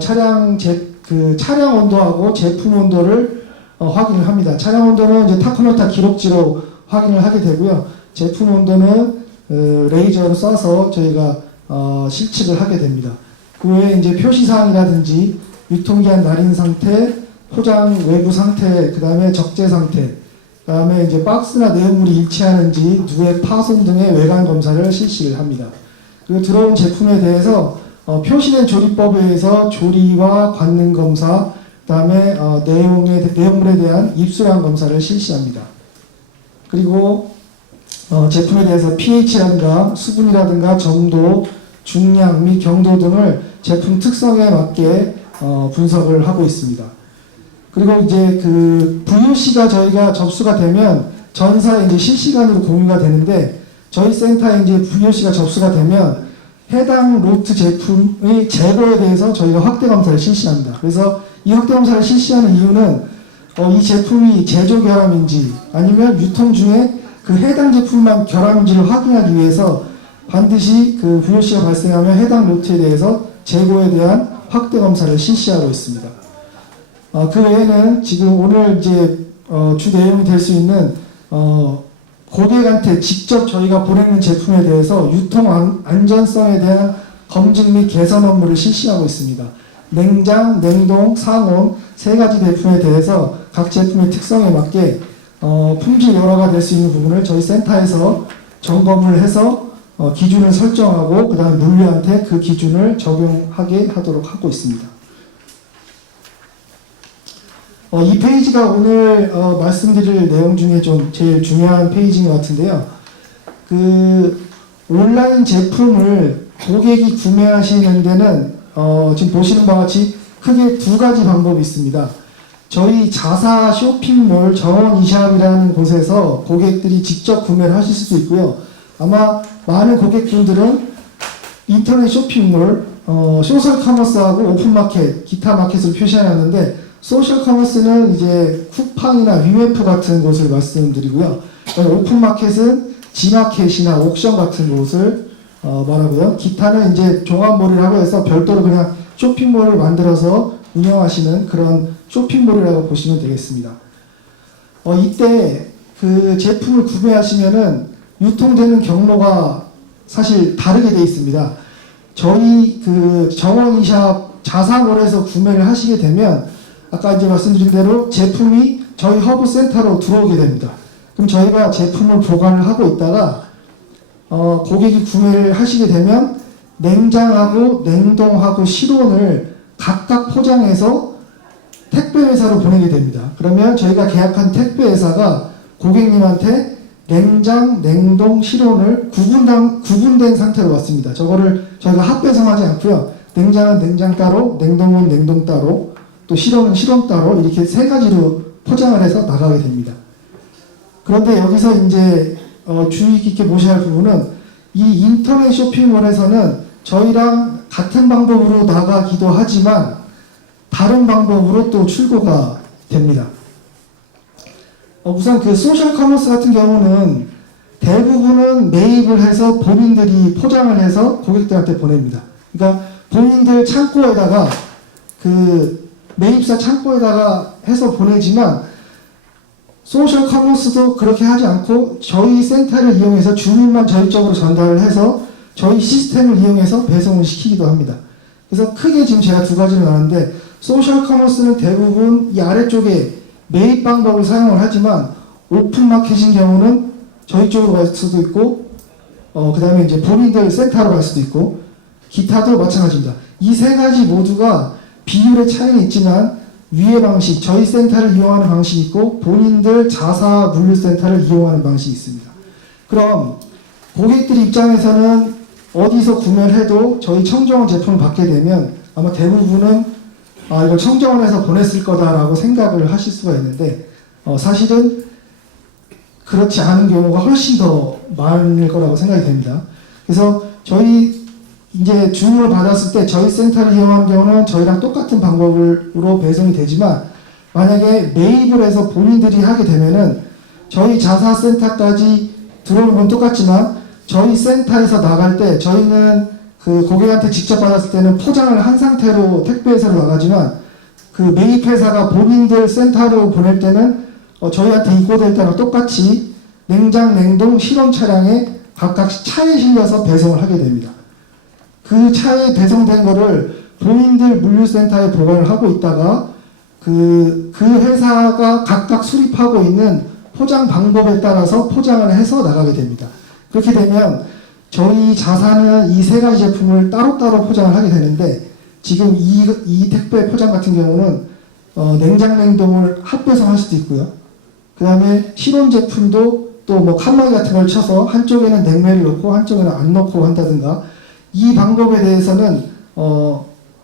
차량 온도하고 제품 온도를 확인을 합니다. 차량 온도는 이제 타코노타 기록지로 확인을 하게 되고요. 제품 온도는 레이저로 쏴서 저희가 실측을 하게 됩니다. 그 외에 이제 표시사항이라든지 유통기한 날인 상태, 포장 외부 상태, 그 다음에 적재 상태, 그 다음에 이제 박스나 내용물이 일치하는지 누에 파손 등의 외관 검사를 실시를 합니다. 그리고 들어온 제품에 대해서 표시된 조리법에 의해서 조리와 관능 검사, 그 다음에 내용물에 대한 입수량 검사를 실시합니다. 그리고 제품에 대해서 pH라든가 수분이라든가 점도, 중량 및 경도 등을 제품 특성에 맞게 분석을 하고 있습니다. 그리고 이제 그 VOC가 저희가 접수가 되면 전사에 이제 실시간으로 공유가 되는데 저희 센터에 이제 VOC가 접수가 되면 해당 로트 제품의 재고에 대해서 저희가 확대 검사를 실시합니다. 그래서 이 확대 검사를 실시하는 이유는 이 제품이 제조 결함인지 아니면 유통 중에 그 해당 제품만 결함인지를 확인하기 위해서 반드시 그 VOC가 발생하면 해당 로트에 대해서 재고에 대한 확대 검사를 실시하고 있습니다. 그 외에는 지금 오늘 이제 주 내용이 될 수 있는 고객한테 직접 저희가 보내는 제품에 대해서 유통 안전성에 대한 검증 및 개선 업무를 실시하고 있습니다. 냉장, 냉동, 상온 세 가지 제품에 대해서 각 제품의 특성에 맞게 품질 열화가 될 수 있는 부분을 저희 센터에서 점검을 해서 기준을 설정하고 그 다음에 물류한테 그 기준을 적용하게 하도록 하고 있습니다. 이 페이지가 오늘 말씀드릴 내용 중에 좀 제일 중요한 페이지인 것 같은데요. 그 온라인 제품을 고객이 구매하시는 데는 지금 보시는 바와 같이 크게 두 가지 방법이 있습니다. 저희 자사 쇼핑몰 정원 이샵이라는 곳에서 고객들이 직접 구매를 하실 수도 있고요. 아마 많은 고객분들은 인터넷 쇼핑몰, 소셜 커머스하고 오픈마켓, 기타 마켓을 표시해놨는데 소셜 커머스는 이제 쿠팡이나 위메프 같은 곳을 말씀드리고요. 오픈마켓은 지마켓이나 옥션 같은 곳을 말하고요. 기타는 이제 종합몰이라고 해서 별도로 그냥 쇼핑몰을 만들어서 운영하시는 그런 쇼핑몰이라고 보시면 되겠습니다. 이때 그 제품을 구매하시면은 유통되는 경로가 사실 다르게 되어 있습니다. 저희 그 정원이샵 자사몰에서 구매를 하시게 되면 아까 이제 말씀드린 대로 제품이 저희 허브 센터로 들어오게 됩니다. 그럼 저희가 제품을 보관을 하고 있다가 고객이 구매를 하시게 되면 냉장하고 냉동하고 실온을 각각 포장해서 택배 회사로 보내게 됩니다. 그러면 저희가 계약한 택배 회사가 고객님한테 냉장, 냉동, 실온을 구분된 상태로 왔습니다. 저거를 저희가 합배송하지 않고요. 냉장은 냉장 따로, 냉동은 냉동 따로, 또 실온은 실온 따로 이렇게 세 가지로 포장을 해서 나가게 됩니다. 그런데 여기서 이제 주의 깊게 보셔야 할 부분은 이 인터넷 쇼핑몰에서는 저희랑 같은 방법으로 나가기도 하지만 다른 방법으로 또 출고가 됩니다. 우선 그 소셜 커머스 같은 경우는 대부분은 매입을 해서 본인들이 포장을 해서 고객들한테 보냅니다. 그러니까 본인들 창고에다가 그 매입사 창고에다가 해서 보내지만 소셜 커머스도 그렇게 하지 않고 저희 센터를 이용해서 주문만 저희 쪽으로 전달을 해서 저희 시스템을 이용해서 배송을 시키기도 합니다. 그래서 크게 지금 제가 두 가지를 나눴는데 소셜 커머스는 대부분 이 아래쪽에 매입 방법을 사용을 하지만 오픈 마켓인 경우는 저희 쪽으로 갈 수도 있고 그 다음에 이제 본인들 센터로 갈 수도 있고 기타도 마찬가지입니다. 이 세 가지 모두가 비율의 차이는 있지만 위의 방식, 저희 센터를 이용하는 방식이 있고 본인들 자사 물류센터를 이용하는 방식이 있습니다. 그럼 고객들 입장에서는 어디서 구매를 해도 저희 청정원 제품을 받게 되면 아마 대부분은 이걸 청정원에서 보냈을 거다라고 생각을 하실 수가 있는데 사실은 그렇지 않은 경우가 훨씬 더 많을 거라고 생각이 됩니다. 그래서 저희 이제 주문을 받았을 때 저희 센터를 이용하는 경우는 저희랑 똑같은 방법으로 배송이 되지만 만약에 매입을 해서 본인들이 하게 되면은 저희 자사센터까지 들어오는 건 똑같지만 저희 센터에서 나갈 때 저희는 그 고객한테 직접 받았을 때는 포장을 한 상태로 택배회사로 나가지만 그 매입회사가 본인들 센터로 보낼 때는 저희한테 입고될 때랑 똑같이 냉장, 냉동, 실온 차량에 각각 차에 실려서 배송을 하게 됩니다. 그 차에 배송된 거를 본인들 물류센터에 보관을 하고 있다가 그 회사가 각각 수립하고 있는 포장 방법에 따라서 포장을 해서 나가게 됩니다. 그렇게 되면 저희 자사는 이 세 가지 제품을 따로따로 포장을 하게 되는데 지금 이 택배 포장 같은 경우는 냉장, 냉동을 합배송할 수도 있고요. 그 다음에 실온 제품도 또 뭐 칸막이 같은 걸 쳐서 한쪽에는 냉매를 넣고 한쪽에는 안 넣고 한다든가 이 방법에 대해서는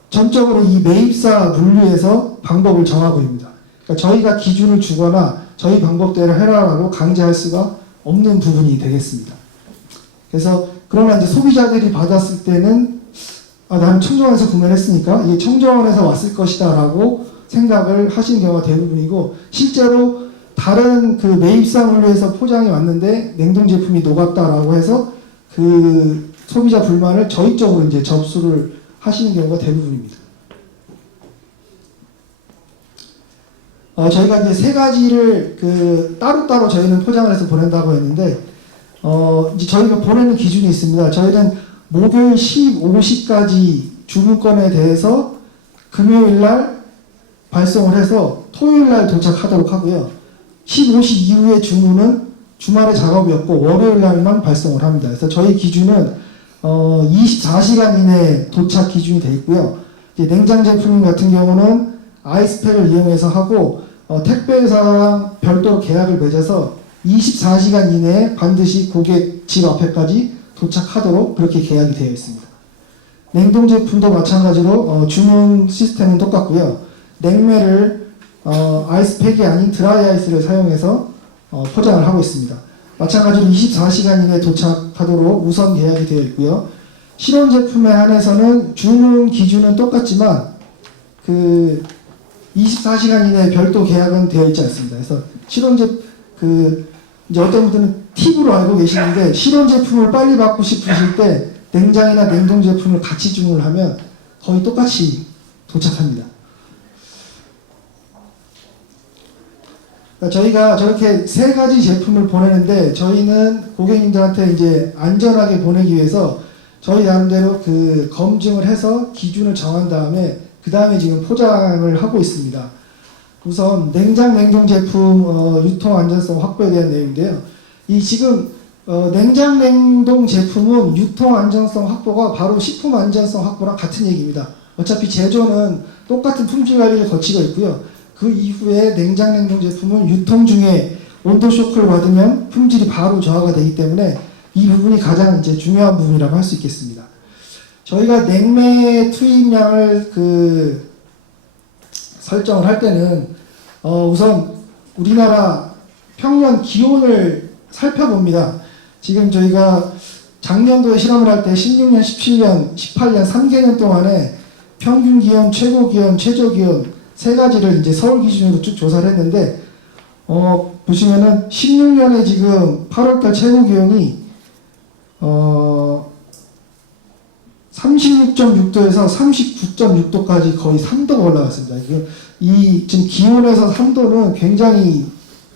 전적으로 이 매입사 물류에서 방법을 정하고 있습니다. 그러니까 저희가 기준을 주거나 저희 방법대로 해라라고 강제할 수가 없는 부분이 되겠습니다. 그래서 그러나 이제 소비자들이 받았을 때는 나는 청정원에서 구매를 했으니까 이게 청정원에서 왔을 것이다 라고 생각을 하시는 경우가 대부분이고 실제로 다른 그 매입사 물류에서 포장이 왔는데 냉동 제품이 녹았다라고 해서 그 소비자 불만을 저희 쪽으로 이제 접수를 하시는 경우가 대부분입니다. 저희가 이제 세 가지를 그 따로따로 저희는 포장을 해서 보낸다고 했는데 이제 저희가 보내는 기준이 있습니다. 저희는 목요일 15시까지 주문건에 대해서 금요일 날 발송을 해서 토요일 날 도착하도록 하고요. 15시 이후의 주문은 주말에 작업이었고 월요일 날만 발송을 합니다. 그래서 저희 기준은 24시간 이내 도착 기준이 되어 있고요. 이제 냉장 제품 같은 경우는 아이스팩을 이용해서 하고 택배회사랑 별도로 계약을 맺어서 24시간 이내에 반드시 고객 집 앞에까지 도착하도록 그렇게 계약이 되어 있습니다. 냉동 제품도 마찬가지로 주문 시스템은 똑같고요. 냉매를 아이스팩이 아닌 드라이 아이스를 사용해서 포장을 하고 있습니다. 마찬가지로 24시간 이내에 도착하도록 우선 계약이 되어 있고요. 실온 제품에 한해서는 주문 기준은 똑같지만 그 24시간 이내에 별도 계약은 되어 있지 않습니다. 그래서 실온 이제 어떤 분들은 팁으로 알고 계시는데 실온 제품을 빨리 받고 싶으실 때 냉장이나 냉동 제품을 같이 주문을 하면 거의 똑같이 도착합니다. 그러니까 저희가 저렇게 세 가지 제품을 보내는데 저희는 고객님들한테 이제 안전하게 보내기 위해서 저희 나름대로 그 검증을 해서 기준을 정한 다음에 그 다음에 지금 포장을 하고 있습니다. 우선 냉장 냉동 제품 유통 안전성 확보에 대한 내용인데요. 이 지금 냉장 냉동 제품은 유통 안전성 확보가 바로 식품 안전성 확보랑 같은 얘기입니다. 어차피 제조는 똑같은 품질 관리를 거치고 있고요. 그 이후에 냉장 냉동 제품은 유통 중에 온도 쇼크를 받으면 품질이 바로 저하가 되기 때문에 이 부분이 가장 이제 중요한 부분이라고 할 수 있겠습니다. 저희가 냉매 투입량을 설정을 할 때는 우선 우리나라 평년 기온을 살펴봅니다. 지금 저희가 작년도에 실험을 할 때 16년, 17년, 18년 3개년 동안에 평균 기온, 최고 기온, 최저 기온 세 가지를 이제 서울 기준으로 쭉 조사를 했는데 보시면은 16년에 지금 8월달 최고 기온이 36.6도에서 39.6도까지 거의 3도가 올라갔습니다. 이 지금 기온에서 3도는 굉장히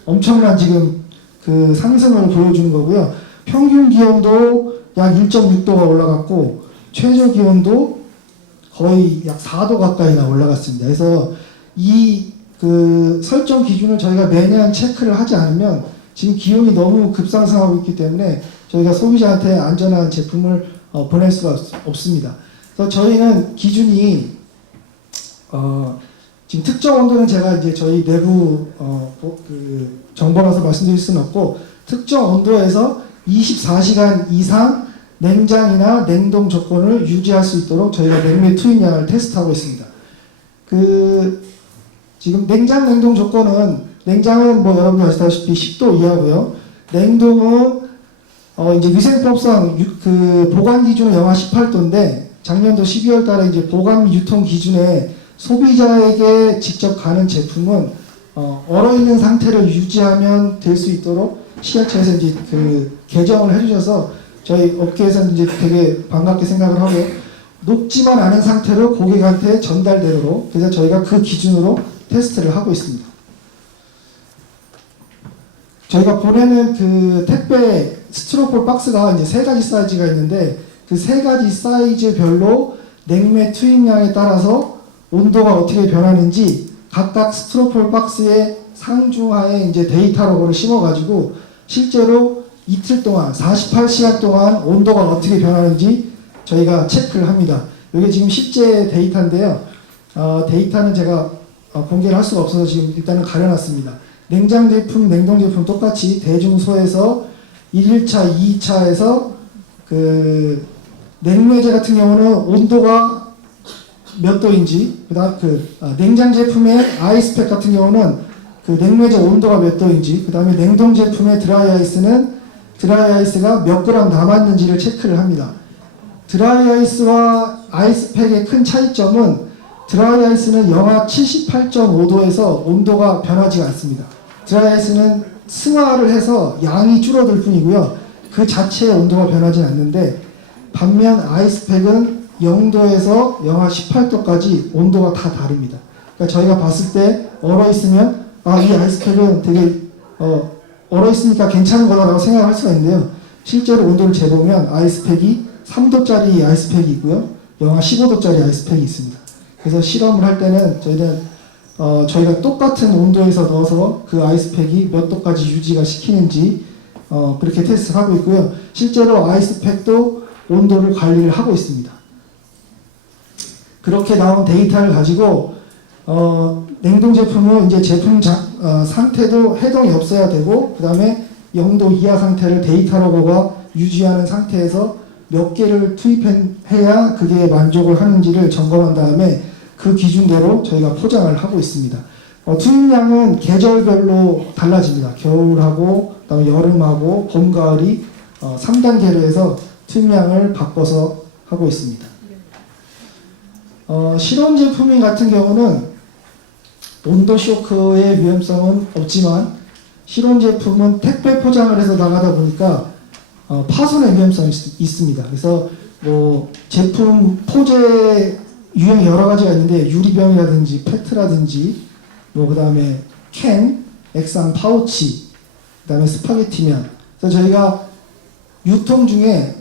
엄청난 지금 그 상승을 보여주는 거고요. 평균 기온도 약 1.6도가 올라갔고 최저 기온도 거의 약 4도 가까이나 올라갔습니다. 그래서 이 그 설정 기준을 저희가 매년 체크를 하지 않으면 지금 기온이 너무 급상승하고 있기 때문에 저희가 소비자한테 안전한 제품을 보낼 수가 없습니다. 그래서 저희는 기준이 지금 특정 온도는 제가 이제 저희 내부 정보라서 말씀드릴 수는 없고 특정 온도에서 24시간 이상 냉장이나 냉동 조건을 유지할 수 있도록 저희가 냉매 투입량을 테스트하고 있습니다. 지금 냉장 냉동 조건은 냉장은 뭐 여러분이 아시다시피 10도 이하고요. 냉동은 이제 위생법상 보관 기준은 영하 18도인데 작년도 12월 달에 이제 보관 유통 기준에 소비자에게 직접 가는 제품은 얼어 있는 상태를 유지하면 될 수 있도록 시약처에서 이제 개정을 해주셔서 저희 업계에서는 이제 되게 반갑게 생각을 하고 녹지만 않은 상태로 고객한테 전달되도록 그래서 저희가 그 기준으로 테스트를 하고 있습니다. 저희가 보내는 택배 스티로폴 박스가 이제 세 가지 사이즈가 있는데 그 세 가지 사이즈별로 냉매 투입량에 따라서 온도가 어떻게 변하는지 각각 스티로폴 박스의 상중하에 이제 데이터 로고를 심어가지고 실제로 이틀 동안 48시간 동안 온도가 어떻게 변하는지 저희가 체크를 합니다. 이게 지금 실제 데이터인데요. 데이터는 제가 공개를 할 수가 없어서 지금 일단은 가려놨습니다. 냉장 제품, 냉동 제품 똑같이 대중소에서 1일차, 2차에서 냉매제 같은 경우는 온도가 몇 도인지, 그다음 냉장 제품의 아이스팩 같은 경우는 냉매제 온도가 몇 도인지, 그다음에 냉동 제품의 드라이 아이스가 몇 그램 남았는지를 체크를 합니다. 드라이 아이스와 아이스팩의 큰 차이점은 드라이 아이스는 영하 78.5도에서 온도가 변하지 않습니다. 드라이 아이스는 승화를 해서 양이 줄어들 뿐이고요. 그 자체의 온도가 변하지 않는데 반면 아이스팩은 0도에서 영하 18도까지 온도가 다 다릅니다. 그러니까 저희가 봤을 때 얼어 있으면 이 아이스팩은 되게 얼어 있으니까 괜찮은 거다라고 생각할 수가 있는데요. 실제로 온도를 재보면 아이스팩이 3도짜리 아이스팩이 있고요. 영하 15도짜리 아이스팩이 있습니다. 그래서 실험을 할 때는 저희가 똑같은 온도에서 넣어서 그 아이스팩이 몇 도까지 유지가 시키는지 그렇게 테스트를 하고 있고요. 실제로 아이스팩도 온도를 관리를 하고 있습니다. 그렇게 나온 데이터를 가지고 냉동 제품은 이제 제품 상태도 해동이 없어야 되고 그 다음에 0도 이하 상태를 데이터 로고가 유지하는 상태에서 몇 개를 투입해야 그게 만족을 하는지를 점검한 다음에 그 기준대로 저희가 포장을 하고 있습니다. 투입량은 계절별로 달라집니다. 겨울하고 그다음에 여름하고 봄, 가을이 3단계로 해서 투입량을 바꿔서 하고 있습니다. 실온 제품 같은 경우는 온도 쇼크의 위험성은 없지만 실온 제품은 택배 포장을 해서 나가다 보니까 파손의 위험성이 있습니다. 그래서 뭐 제품 포재 유형이 여러 가지가 있는데 유리병이라든지 페트라든지 뭐 그다음에 캔, 액상 파우치, 그다음에 스파게티면. 그래서 저희가 유통 중에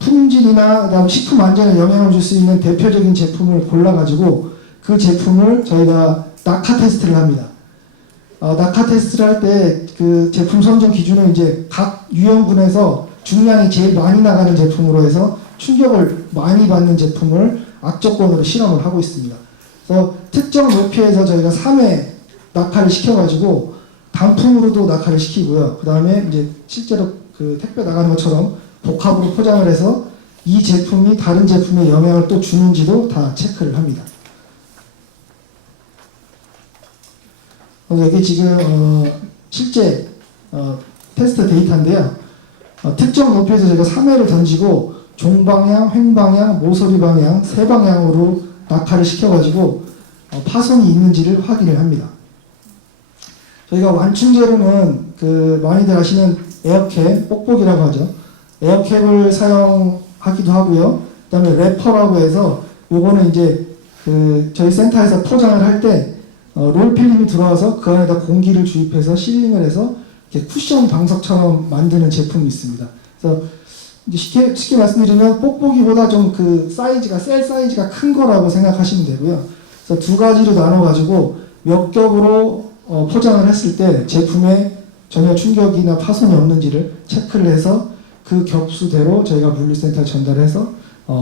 품질이나 그다음 식품 안전에 영향을 줄 수 있는 대표적인 제품을 골라가지고 그 제품을 저희가 낙하 테스트를 합니다. 낙하 테스트를 할 때 그 제품 선정 기준은 이제 각 유형군에서 중량이 제일 많이 나가는 제품으로 해서 충격을 많이 받는 제품을 악조건으로 실험을 하고 있습니다. 그래서 특정 높이에서 저희가 3회 낙하를 시켜가지고 단품으로도 낙하를 시키고요. 그 다음에 이제 실제로 그 택배 나가는 것처럼 복합으로 포장을 해서 이 제품이 다른 제품에 영향을 또 주는지도 다 체크를 합니다. 여기 지금 실제 테스트 데이터인데요. 특정 높이에서 저희가 3회를 던지고 종방향, 횡방향, 모서리 방향 세 방향으로 낙하를 시켜가지고 파손이 있는지를 확인을 합니다. 저희가 완충제로는 그 많이들 아시는 에어캡, 뽁뽁이라고 하죠. 에어캡을 사용하기도 하고요. 그다음에 래퍼라고 해서 요거는 이제 그 저희 센터에서 포장을 할 때 롤필름이 들어와서 그 안에다 공기를 주입해서 실링을 해서 이렇게 쿠션 방석처럼 만드는 제품이 있습니다. 그래서 이제 쉽게 말씀드리면 뽁뽁이보다 좀 그 사이즈가 셀 사이즈가 큰 거라고 생각하시면 되고요. 그래서 두 가지로 나눠 가지고 몇 겹으로 포장을 했을 때 제품에 전혀 충격이나 파손이 없는지를 체크를 해서 그 겹수대로 저희가 물류센터에 전달해서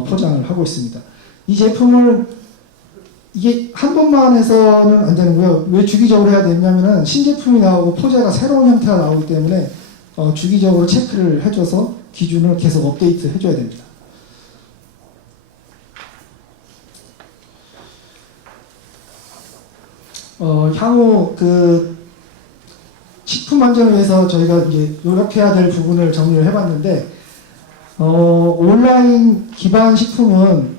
포장을 하고 있습니다. 이 제품을 이게 한 번만 해서는 안 되는 거예요. 왜 주기적으로 해야 되냐면은 신제품이 나오고 포장가 새로운 형태가 나오기 때문에 주기적으로 체크를 해줘서 기준을 계속 업데이트 해줘야 됩니다. 향후 그 식품 안전을 위해서 저희가 이제 노력해야 될 부분을 정리를 해봤는데 온라인 기반 식품은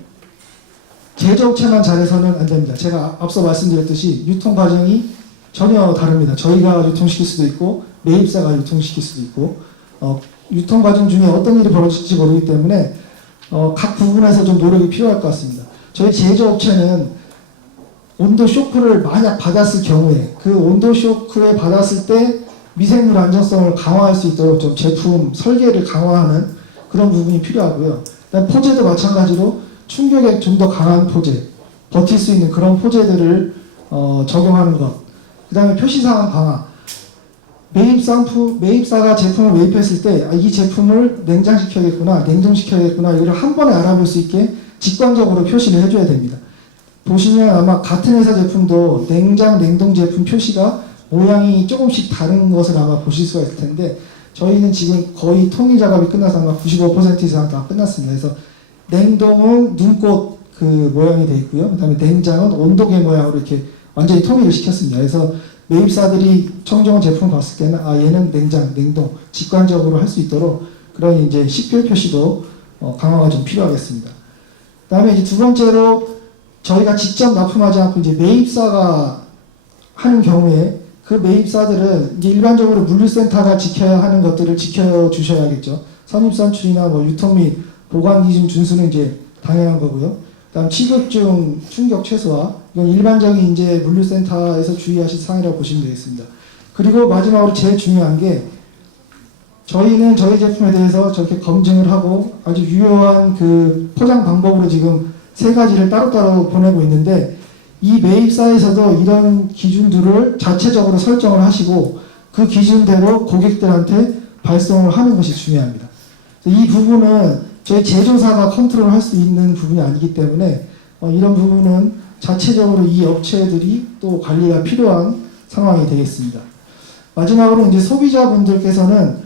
제조업체만 잘해서는 안 됩니다. 제가 앞서 말씀드렸듯이 유통 과정이 전혀 다릅니다. 저희가 유통시킬 수도 있고 매입사가 유통시킬 수도 있고 유통 과정 중에 어떤 일이 벌어질지 모르기 때문에 각 부분에서 좀 노력이 필요할 것 같습니다. 저희 제조업체는 온도 쇼크를 만약 받았을 경우에 그 온도 쇼크에 받았을 때 미생물 안전성을 강화할 수 있도록 좀 제품 설계를 강화하는 그런 부분이 필요하고요. 그다음 포제도 마찬가지로 충격에 좀 더 강한 포제, 버틸 수 있는 그런 포제들을 적용하는 것. 그 다음에 표시사항 강화. 매입사가 제품을 매입했을 때 이 제품을 냉장시켜야겠구나, 냉동시켜야겠구나 이걸 한 번에 알아볼 수 있게 직관적으로 표시를 해줘야 됩니다. 보시면 아마 같은 회사 제품도 냉장, 냉동 제품 표시가 모양이 조금씩 다른 것을 아마 보실 수가 있을 텐데 저희는 지금 거의 통일 작업이 끝나서 아마 95% 이상 다 끝났습니다. 그래서 냉동은 눈꽃 그 모양이 되어 있고요. 그 다음에 냉장은 온도계 모양으로 이렇게 완전히 통일을 시켰습니다. 그래서 매입사들이 청정원 제품을 봤을 때는 얘는 냉장, 냉동 직관적으로 할 수 있도록 그런 이제 식별 표시도 강화가 좀 필요하겠습니다. 그 다음에 이제 두 번째로 저희가 직접 납품하지 않고 이제 매입사가 하는 경우에 그 매입사들은 이제 일반적으로 물류센터가 지켜야 하는 것들을 지켜주셔야겠죠. 선입선출이나 뭐 유통 및 보관 기준 준수는 이제 당연한 거고요. 그다음 취급 중 충격 최소화 이건 일반적인 이제 물류센터에서 주의하실 사항이라고 보시면 되겠습니다. 그리고 마지막으로 제일 중요한 게 저희는 저희 제품에 대해서 저렇게 검증을 하고 아주 유효한 그 포장 방법으로 지금 3가지를 따로따로 보내고 있는데 이 매입사에서도 이런 기준들을 자체적으로 설정을 하시고 그 기준대로 고객들한테 발송을 하는 것이 중요합니다. 이 부분은 저희 제조사가 컨트롤할 수 있는 부분이 아니기 때문에 이런 부분은 자체적으로 이 업체들이 또 관리가 필요한 상황이 되겠습니다. 마지막으로 이제 소비자분들께서는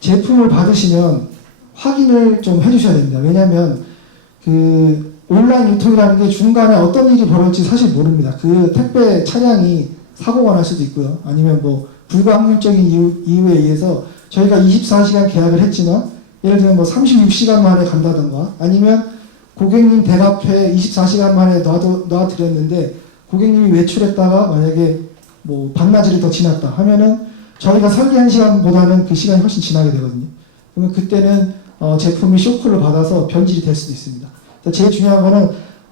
제품을 받으시면 확인을 좀 해주셔야 됩니다. 왜냐하면 그 온라인 유통이라는 게 중간에 어떤 일이 벌어질지 사실 모릅니다. 그 택배 차량이 사고가 날 수도 있고요. 아니면 뭐 불가항력적인 이유에 의해서 저희가 24시간 계약을 했지만 예를 들면 뭐 36시간 만에 간다던가 아니면 고객님 댁 앞에 24시간 만에 놔드렸는데 고객님이 외출했다가 만약에 뭐 반나절이 더 지났다 하면은 저희가 설계한 시간보다는 그 시간이 훨씬 지나게 되거든요. 그러면 그때는 제품이 쇼크를 받아서 변질이 될 수도 있습니다. 제일 중요한 거는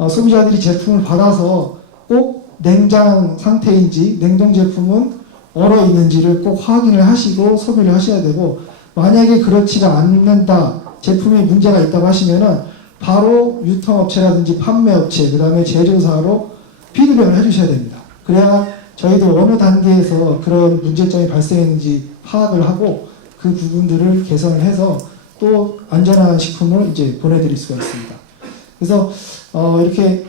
소비자들이 제품을 받아서 꼭 냉장 상태인지 냉동 제품은 얼어 있는지를 꼭 확인을 하시고 소비를 하셔야 되고 만약에 그렇지가 않는다 제품에 문제가 있다고 하시면은 바로 유통업체라든지 판매업체 그 다음에 제조사로 피드백을 해주셔야 됩니다. 그래야 저희도 어느 단계에서 그런 문제점이 발생했는지 파악을 하고 그 부분들을 개선을 해서 또 안전한 식품을 이제 보내드릴 수가 있습니다. 그래서 이렇게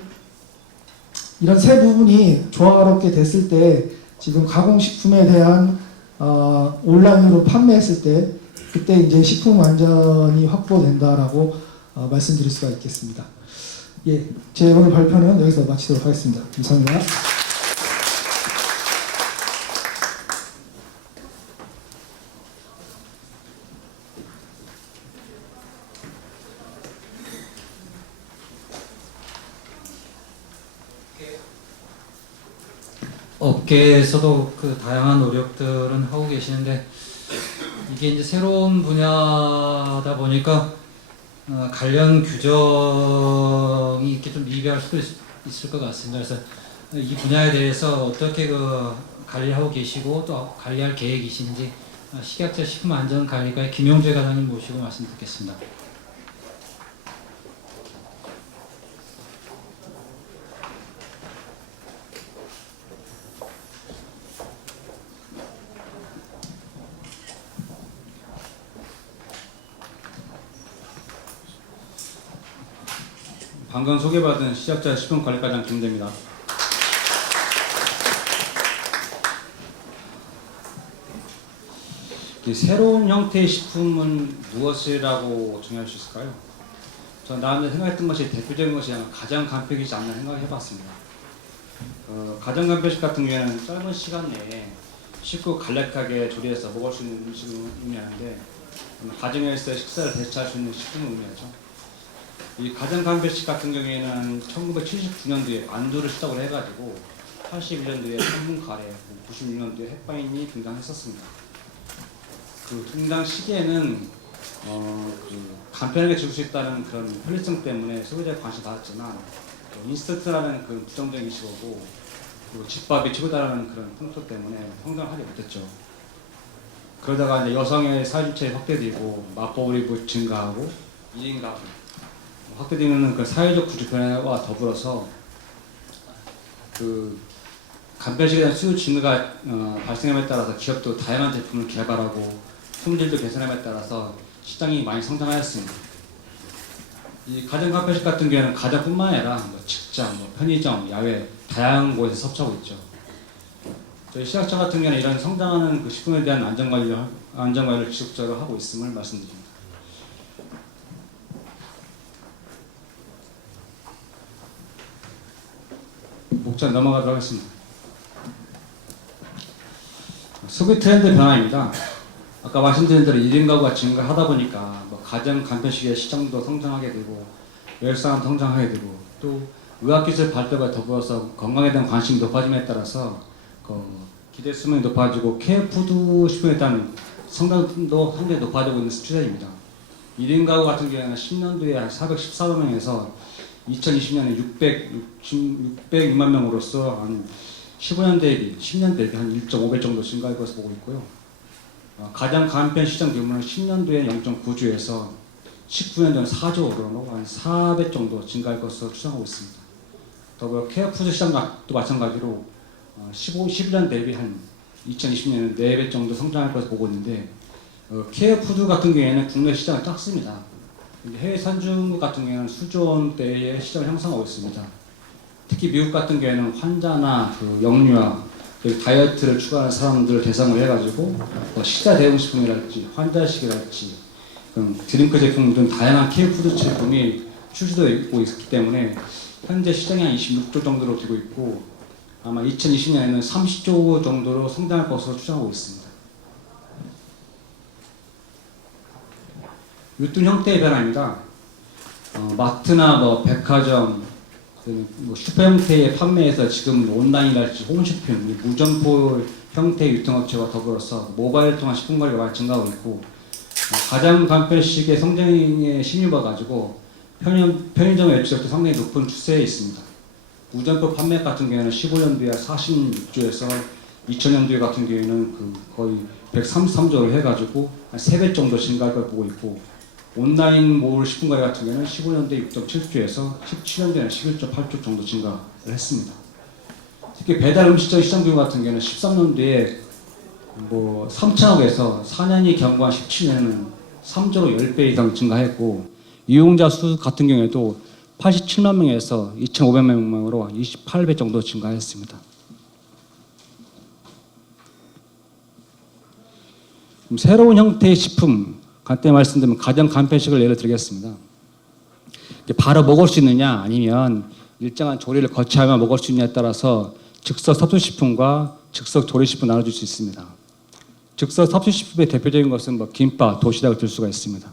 이런 세 부분이 조화롭게 됐을 때 지금 가공식품에 대한 온라인으로 판매했을 때 그때 이제 식품 안전이 확보된다라고 말씀드릴 수가 있겠습니다. 예, 제 오늘 발표는 여기서 마치도록 하겠습니다. 감사합니다. 업계에서도 그 다양한 노력들은 하고 계시는데 이게 이제 새로운 분야다 보니까 관련 규정이 이렇게 좀 미비할 수도 있을 것 같습니다. 그래서 이 분야에 대해서 어떻게 그 관리하고 계시고 또 관리할 계획이신지 식약처 식품안전관리과의 김용재 과장님 모시고 말씀 듣겠습니다. 방금 소개받은 시작자 식품관리과장 김대입니다. 새로운 형태의 식품은 무엇이라고 정의할 수 있을까요? 저는 나름대로 생각했던 것이 대표적인 것이 가정 간편식이지 않나 생각을 해봤습니다. 가정 간편식 같은 경우에는 짧은 시간 내에 쉽고 간략하게 조리해서 먹을 수 있는 음식을 의미하는데 가정에서 식사를 대체할 수 있는 식품을 의미하죠. 이 가정 간편식 같은 경우에는 1979년도에 안주를 시작을 해가지고 81년도에 3분 카레, 96년도에 햇반이 등장했었습니다. 그 등장 시기에는 간편하게 즐길 수 있다는 그런 편리성 때문에 소비자의 관심을 받았지만 인스턴트라는 그 부정적인 인식이고 그리고 집밥이 최고다라는 그런 풍토 때문에 성장을 하지 못했죠. 그러다가 이제 여성의 사회주체가 확대되고 맞벌이도 증가하고 1인 가구 확대되는 그 사회적 구조 변화와 더불어서 그 간편식에 대한 수요 증가가 발생함에 따라서 기업도 다양한 제품을 개발하고 품질도 개선함에 따라서 시장이 많이 성장하였습니다. 이 가정 간편식 같은 경우에는 가정뿐만 아니라 직장, 편의점, 야외 다양한 곳에서 섭취하고 있죠. 저희 시작처 같은 경우는 이런 성장하는 그 식품에 대한 안전관리를 지속적으로 하고 있음을 말씀드립니다. 목차 넘어가도록 하겠습니다. 소비 트렌드 변화입니다. 아까 말씀드린 대로 1인 가구가 증가하다 보니까 가정 간편식의 시장도 성장하게 되고 외식산업 성장하게 되고 또 의학기술 발달과 더불어서 건강에 대한 관심이 높아짐에 따라서 기대 수명이 높아지고 케어푸드 식품에 대한 성장도 상당히 높아지고 있는 추세입니다. 1인 가구 같은 경우에는 10년도에 한 414만 명에서 2020년에 606만 명으로서 한 15년 대비, 10년 대비 한 1.5배 정도 증가할 것으로 보고 있고요. 가장 간편 시장 규모는 10년도에 0.9조에서 19년도에는 4조로 한 4배 정도 증가할 것으로 추정하고 있습니다. 더불어 케어푸드 시장도 마찬가지로 11년 대비 한 2020년에는 4배 정도 성장할 것으로 보고 있는데 케어푸드 같은 경우에는 국내 시장은 작습니다. 해외 선진국 같은 경우에는 수조 원대의 시장을 형성하고 있습니다. 특히 미국 같은 경우에는 환자나 그 영유아, 다이어트를 추구하는 사람들을 대상으로 해가지고 식사 대용식품이랄지 환자식이랄지 드링크 제품 등 다양한 케어푸드 제품이 출시되고 있기 때문에 현재 시장이 한 26조 정도로 되고 있고 아마 2020년에는 30조 정도로 성장할 것으로 추정하고 있습니다. 유통 형태의 변화입니다. 마트나 백화점, 슈퍼 형태의 판매에서 지금 온라인이랄지 홈쇼핑, 무점포 형태의 유통업체와 더불어서 모바일을 통한 식품거래가 많이 증가하고 있고 가장 간편식의 성장에 힘입어가지고 편의점 매출액도 상당히 높은 추세에 있습니다. 무점포 판매 같은 경우에는 15년도에 46조에서 2000년도에 같은 경우에는 거의 133조를 해가지고 한 3배 정도 증가할 걸 보고 있고 온라인 몰 식품거래 같은 경우는 15년도에 6.7조에서 17년도에는 11.8조 정도 증가를 했습니다. 특히 배달 음식점 시장 규모 같은 경우는 13년도에 3천억에서 4년이 경과한 17년에는 3조로 10배 이상 증가했고 이용자 수 같은 경우에도 87만 명에서 2,500명으로 28배 정도 증가했습니다. 새로운 형태의 식품, 간단히 말씀드리면 가정 간편식을 예를 들겠습니다. 바로 먹을 수 있느냐 아니면 일정한 조리를 거치하며 먹을 수 있느냐에 따라서 즉석 섭취식품과 즉석 조리식품 나눠줄 수 있습니다. 즉석 섭취식품의 대표적인 것은 뭐 김밥, 도시락을 들 수가 있습니다.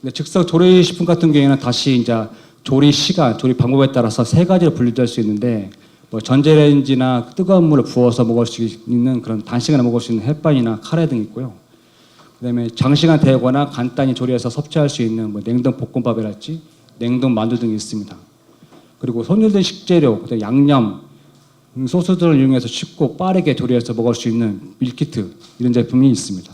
근데 즉석 조리식품 같은 경우에는 다시 이제 조리 시간, 조리 방법에 따라서 세 가지로 분류될 수 있는데 뭐 전자레인지나 뜨거운 물을 부어서 먹을 수 있는 그런 단시간에 먹을 수 있는 햇반이나 카레 등이 있고요. 그다음에 장시간 데우거나 간단히 조리해서 섭취할 수 있는 뭐 냉동 볶음밥이랄지 냉동 만두 등이 있습니다. 그리고 손질된 식재료, 그다음에 양념, 소스들을 이용해서 쉽고 빠르게 조리해서 먹을 수 있는 밀키트 이런 제품이 있습니다.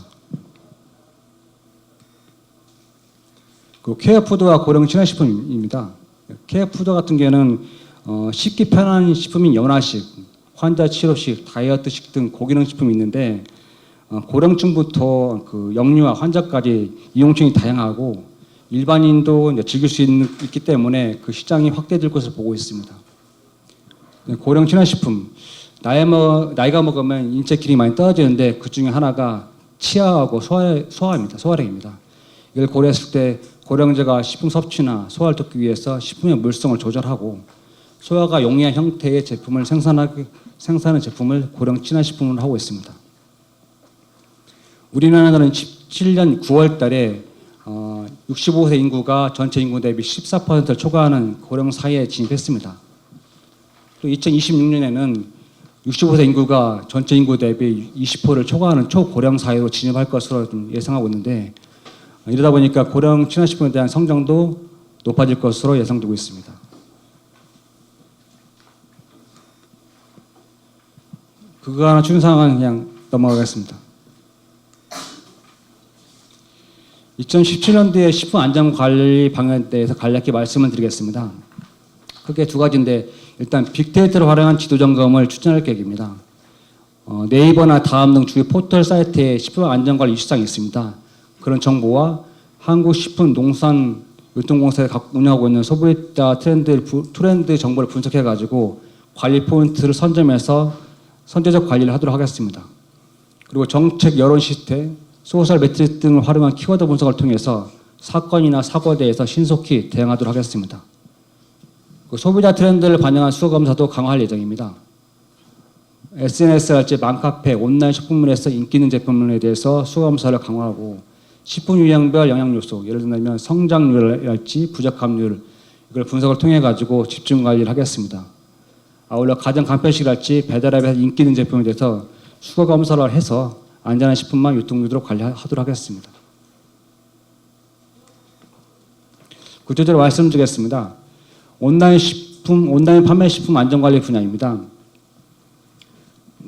그 케어푸드와 고령 친화식품입니다. 케어푸드 같은 경우에는 씹기 편한 식품인 연화식, 환자 치료식, 다이어트식 등 고기능 식품이 있는데 고령층부터 그 영유아 환자까지 이용층이 다양하고 일반인도 즐길 수 있기 때문에 그 시장이 확대될 것을 보고 있습니다. 고령 친화식품, 나이가 먹으면 인체 기능이 많이 떨어지는데 그 중에 하나가 치아하고 소화입니다. 소화력입니다. 이걸 고려했을 때 고령자가 식품 섭취나 소화를 돕기 위해서 식품의 물성을 조절하고 소화가 용이한 형태의 제품을 생산하는 제품을 고령 친화식품으로 하고 있습니다. 우리나라는 17년 9월 달에 65세 인구가 전체 인구 대비 14%를 초과하는 고령 사회에 진입했습니다. 또 2026년에는 65세 인구가 전체 인구 대비 20%를 초과하는 초고령 사회로 진입할 것으로 좀 예상하고 있는데 이러다 보니까 고령 친화식품에 대한 성장도 높아질 것으로 예상되고 있습니다. 그거 하나 추상은 그냥 넘어가겠습니다. 2017년도에 식품 안전 관리 방향에 대해서 간략히 말씀을 드리겠습니다. 크게 두 가지인데 일단 빅데이터를 활용한 지도 점검을 추진할 계획입니다. 네이버나 다음 등 주요 포털 사이트에 식품 안전 관리 이슈상이 있습니다. 그런 정보와 한국식품농산유통공사가 운영하고 있는 소비자 트렌드 정보를 분석해가지고 관리 포인트를 선점해서 선제적 관리를 하도록 하겠습니다. 그리고 정책 여론 시스템, 소셜 매트릭스 등을 활용한 키워드 분석을 통해서 사건이나 사고에 대해서 신속히 대응하도록 하겠습니다. 소비자 트렌드를 반영한 수거 검사도 강화할 예정입니다. SNS랄지 맘카페, 온라인 쇼핑몰에서 인기 있는 제품에 대해서 수거 검사를 강화하고 식품 유형별 영양 요소, 예를 들면 성장률이랄지 부적합률 이걸 분석을 통해 가지고 집중 관리를 하겠습니다. 아울러 가정 간편식이랄지 배달앱에서 인기 있는 제품에 대해서 수거 검사를 해서 안전한 식품만 유통되도록 관리하도록 하겠습니다. 구체적으로 말씀드리겠습니다. 온라인 판매 식품 안전관리 분야입니다.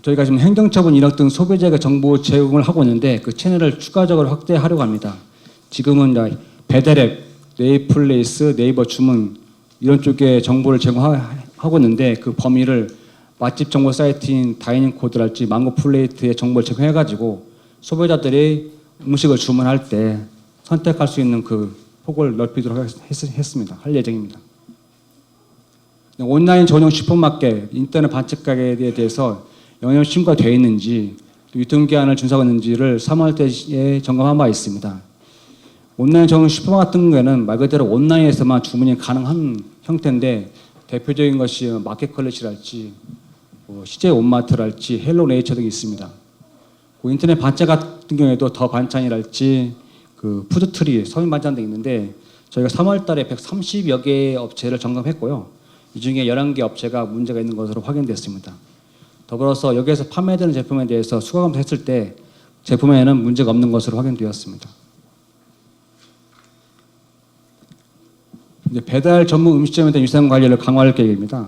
저희가 지금 행정처분 인력 등 소비자에게 정보 제공을 하고 있는데 그 채널을 추가적으로 확대하려고 합니다. 지금은 배달앱, 네이플레이스, 네이버 주문 이런 쪽에 정보를 제공하고 있는데 그 범위를 맛집 정보 사이트인 다이닝 코드랄지 망고 플레이트의 정보를 제공해가지고 소비자들이 음식을 주문할 때 선택할 수 있는 그 폭을 넓히도록 했습니다. 할 예정입니다. 온라인 전용 슈퍼마켓, 인터넷 반값 가게에 대해서 영업 심과되어 있는지 또 유통기한을 준수하고 있는지를 3월 때에 점검한 바 있습니다. 온라인 전용 슈퍼마켓 같은 경우에는 말 그대로 온라인에서만 주문이 가능한 형태인데 대표적인 것이 마켓컬렛이랄지 CJ 온마트랄지 헬로네이처 등이 있습니다. 그 인터넷 반찬 같은 경우에도 더 반찬이랄지 그 푸드트리, 서민 반찬 등이 있는데 저희가 3월 달에 130여 개의 업체를 점검했고요. 이 중에 11개 업체가 문제가 있는 것으로 확인됐습니다. 더불어서 여기에서 판매되는 제품에 대해서 수거 검사했을 때 제품에는 문제가 없는 것으로 확인되었습니다. 이제 배달 전문 음식점에 대한 위생 관리를 강화할 계획입니다.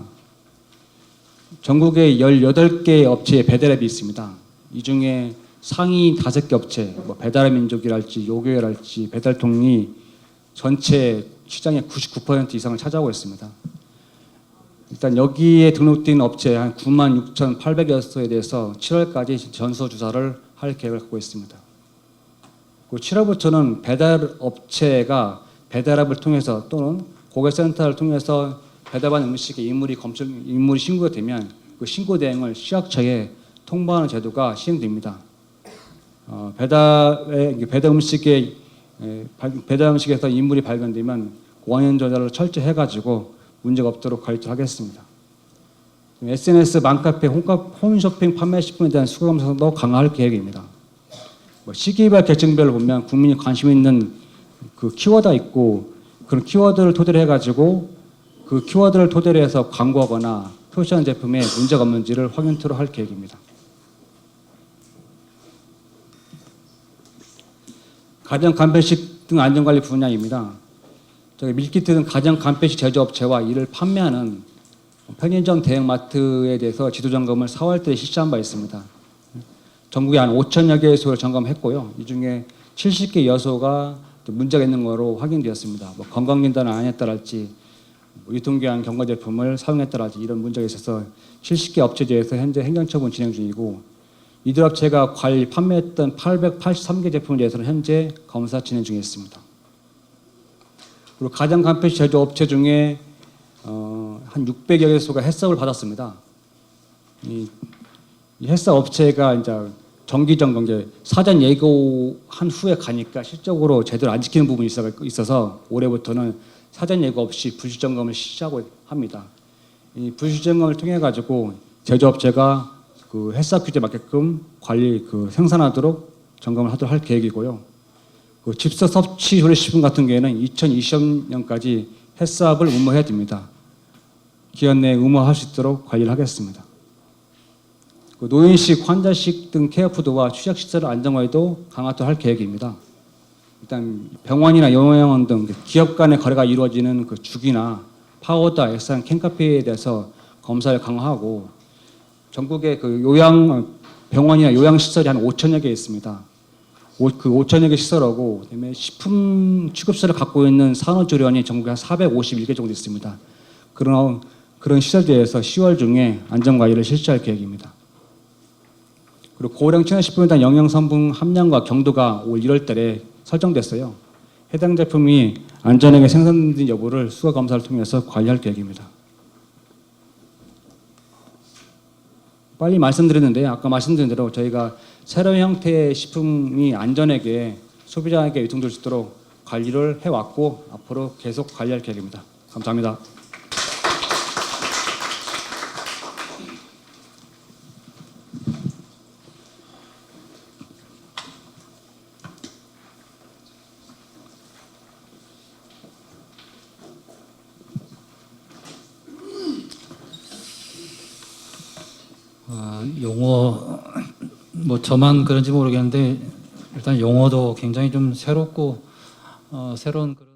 전국에 18개 업체의 배달앱이 있습니다. 이 중에 상위 5개 업체, 배달의 민족이랄지 요교회랄지 배달통이 전체 시장의 99% 이상을 차지하고 있습니다. 일단 여기에 등록된 업체 한 96,800여소에 대해서 7월까지 전수조사를 할 계획을 갖고 있습니다. 그 7월부터는 배달업체가 배달앱을 통해서 또는 고객센터를 통해서 배달받은 음식에 인물이 신고가 되면 그 신고 대행을 시약처에 통보하는 제도가 시행됩니다. 배달 음식에서 인물이 발견되면 원인 조사를 철저히 해가지고 문제가 없도록 관리하겠습니다. SNS, 맘카페, 홈쇼핑 판매 식품에 대한 수거 검사도 강화할 계획입니다. 시기별 계층별로 보면 국민이 관심 있는 그 키워드가 있고 그런 키워드를 토대로 해가지고 그 키워드를 토대로 해서 광고하거나 표시한 제품에 문제가 없는지를 확인토록 할 계획입니다. 가정 간편식 등 안전관리 분야입니다. 밀키트 등 가정 간편식 제조업체와 이를 판매하는 편의점 대형마트에 대해서 지도점검을 4월달에 실시한 바 있습니다. 전국에 한 5천여 개의 소를 점검했고요. 이 중에 70개 여소가 문제가 있는 것으로 확인되었습니다. 건강진단을 안 했다랄지 유통기한 경과 제품을 사용했다랄지 이런 문제가 있어서 70개 업체에 대해서 현재 행정처분 진행 중이고 이들 업체가 관리 판매했던 883개 제품에 대해서는 현재 검사 진행 중에 있습니다. 그리고 가정 간편식 제조 업체 중에 한 600여 개소가 해썹을 받았습니다. 이 해썹 업체가 이제 정기 점검, 사전 예고한 후에 가니까 실적으로 제대로 안 지키는 부분이 있어서 올해부터는 사전 예고 없이 불시 점검을 시작하고 합니다. 이 불시 점검을 통해 가지고 제조업체가 그 해썹 규제에 맞게끔 생산하도록 점검을 하도록 할 계획이고요. 그 집서 섭취 조리식품 같은 경우에는 2020년까지 해썹을 의무화해야 됩니다. 기한 내에 의무화할 수 있도록 관리를 하겠습니다. 그 노인식, 환자식 등 케어푸드와 취약시설 안정화에도 강화도 할 계획입니다. 일단 병원이나 요양원 등 기업 간의 거래가 이루어지는 그 죽이나 파우더, 액상, 캔커피에 대해서 검사를 강화하고 전국에 그 병원이나 요양시설이 한 5천여 개 있습니다. 그 5천여 개 시설하고 그다음에 식품 취급소를 갖고 있는 산후조리원이 전국에 한 451개 정도 있습니다. 그런 시설들에서 10월 중에 안전관리를 실시할 계획입니다. 그리고 고령 친환식품에 대한 영양성분 함량과 경도가 올 1월 달에 설정됐어요. 해당 제품이 안전하게 생산된 여부를 수거 검사를 통해서 관리할 계획입니다. 빨리 말씀드렸는데 아까 말씀드린 대로 저희가 새로운 형태의 식품이 안전하게 소비자에게 유통될 수 있도록 관리를 해왔고 앞으로 계속 관리할 계획입니다. 감사합니다. 용어 저만 그런지 모르겠는데 일단 용어도 굉장히 좀 새롭고 새로운 그런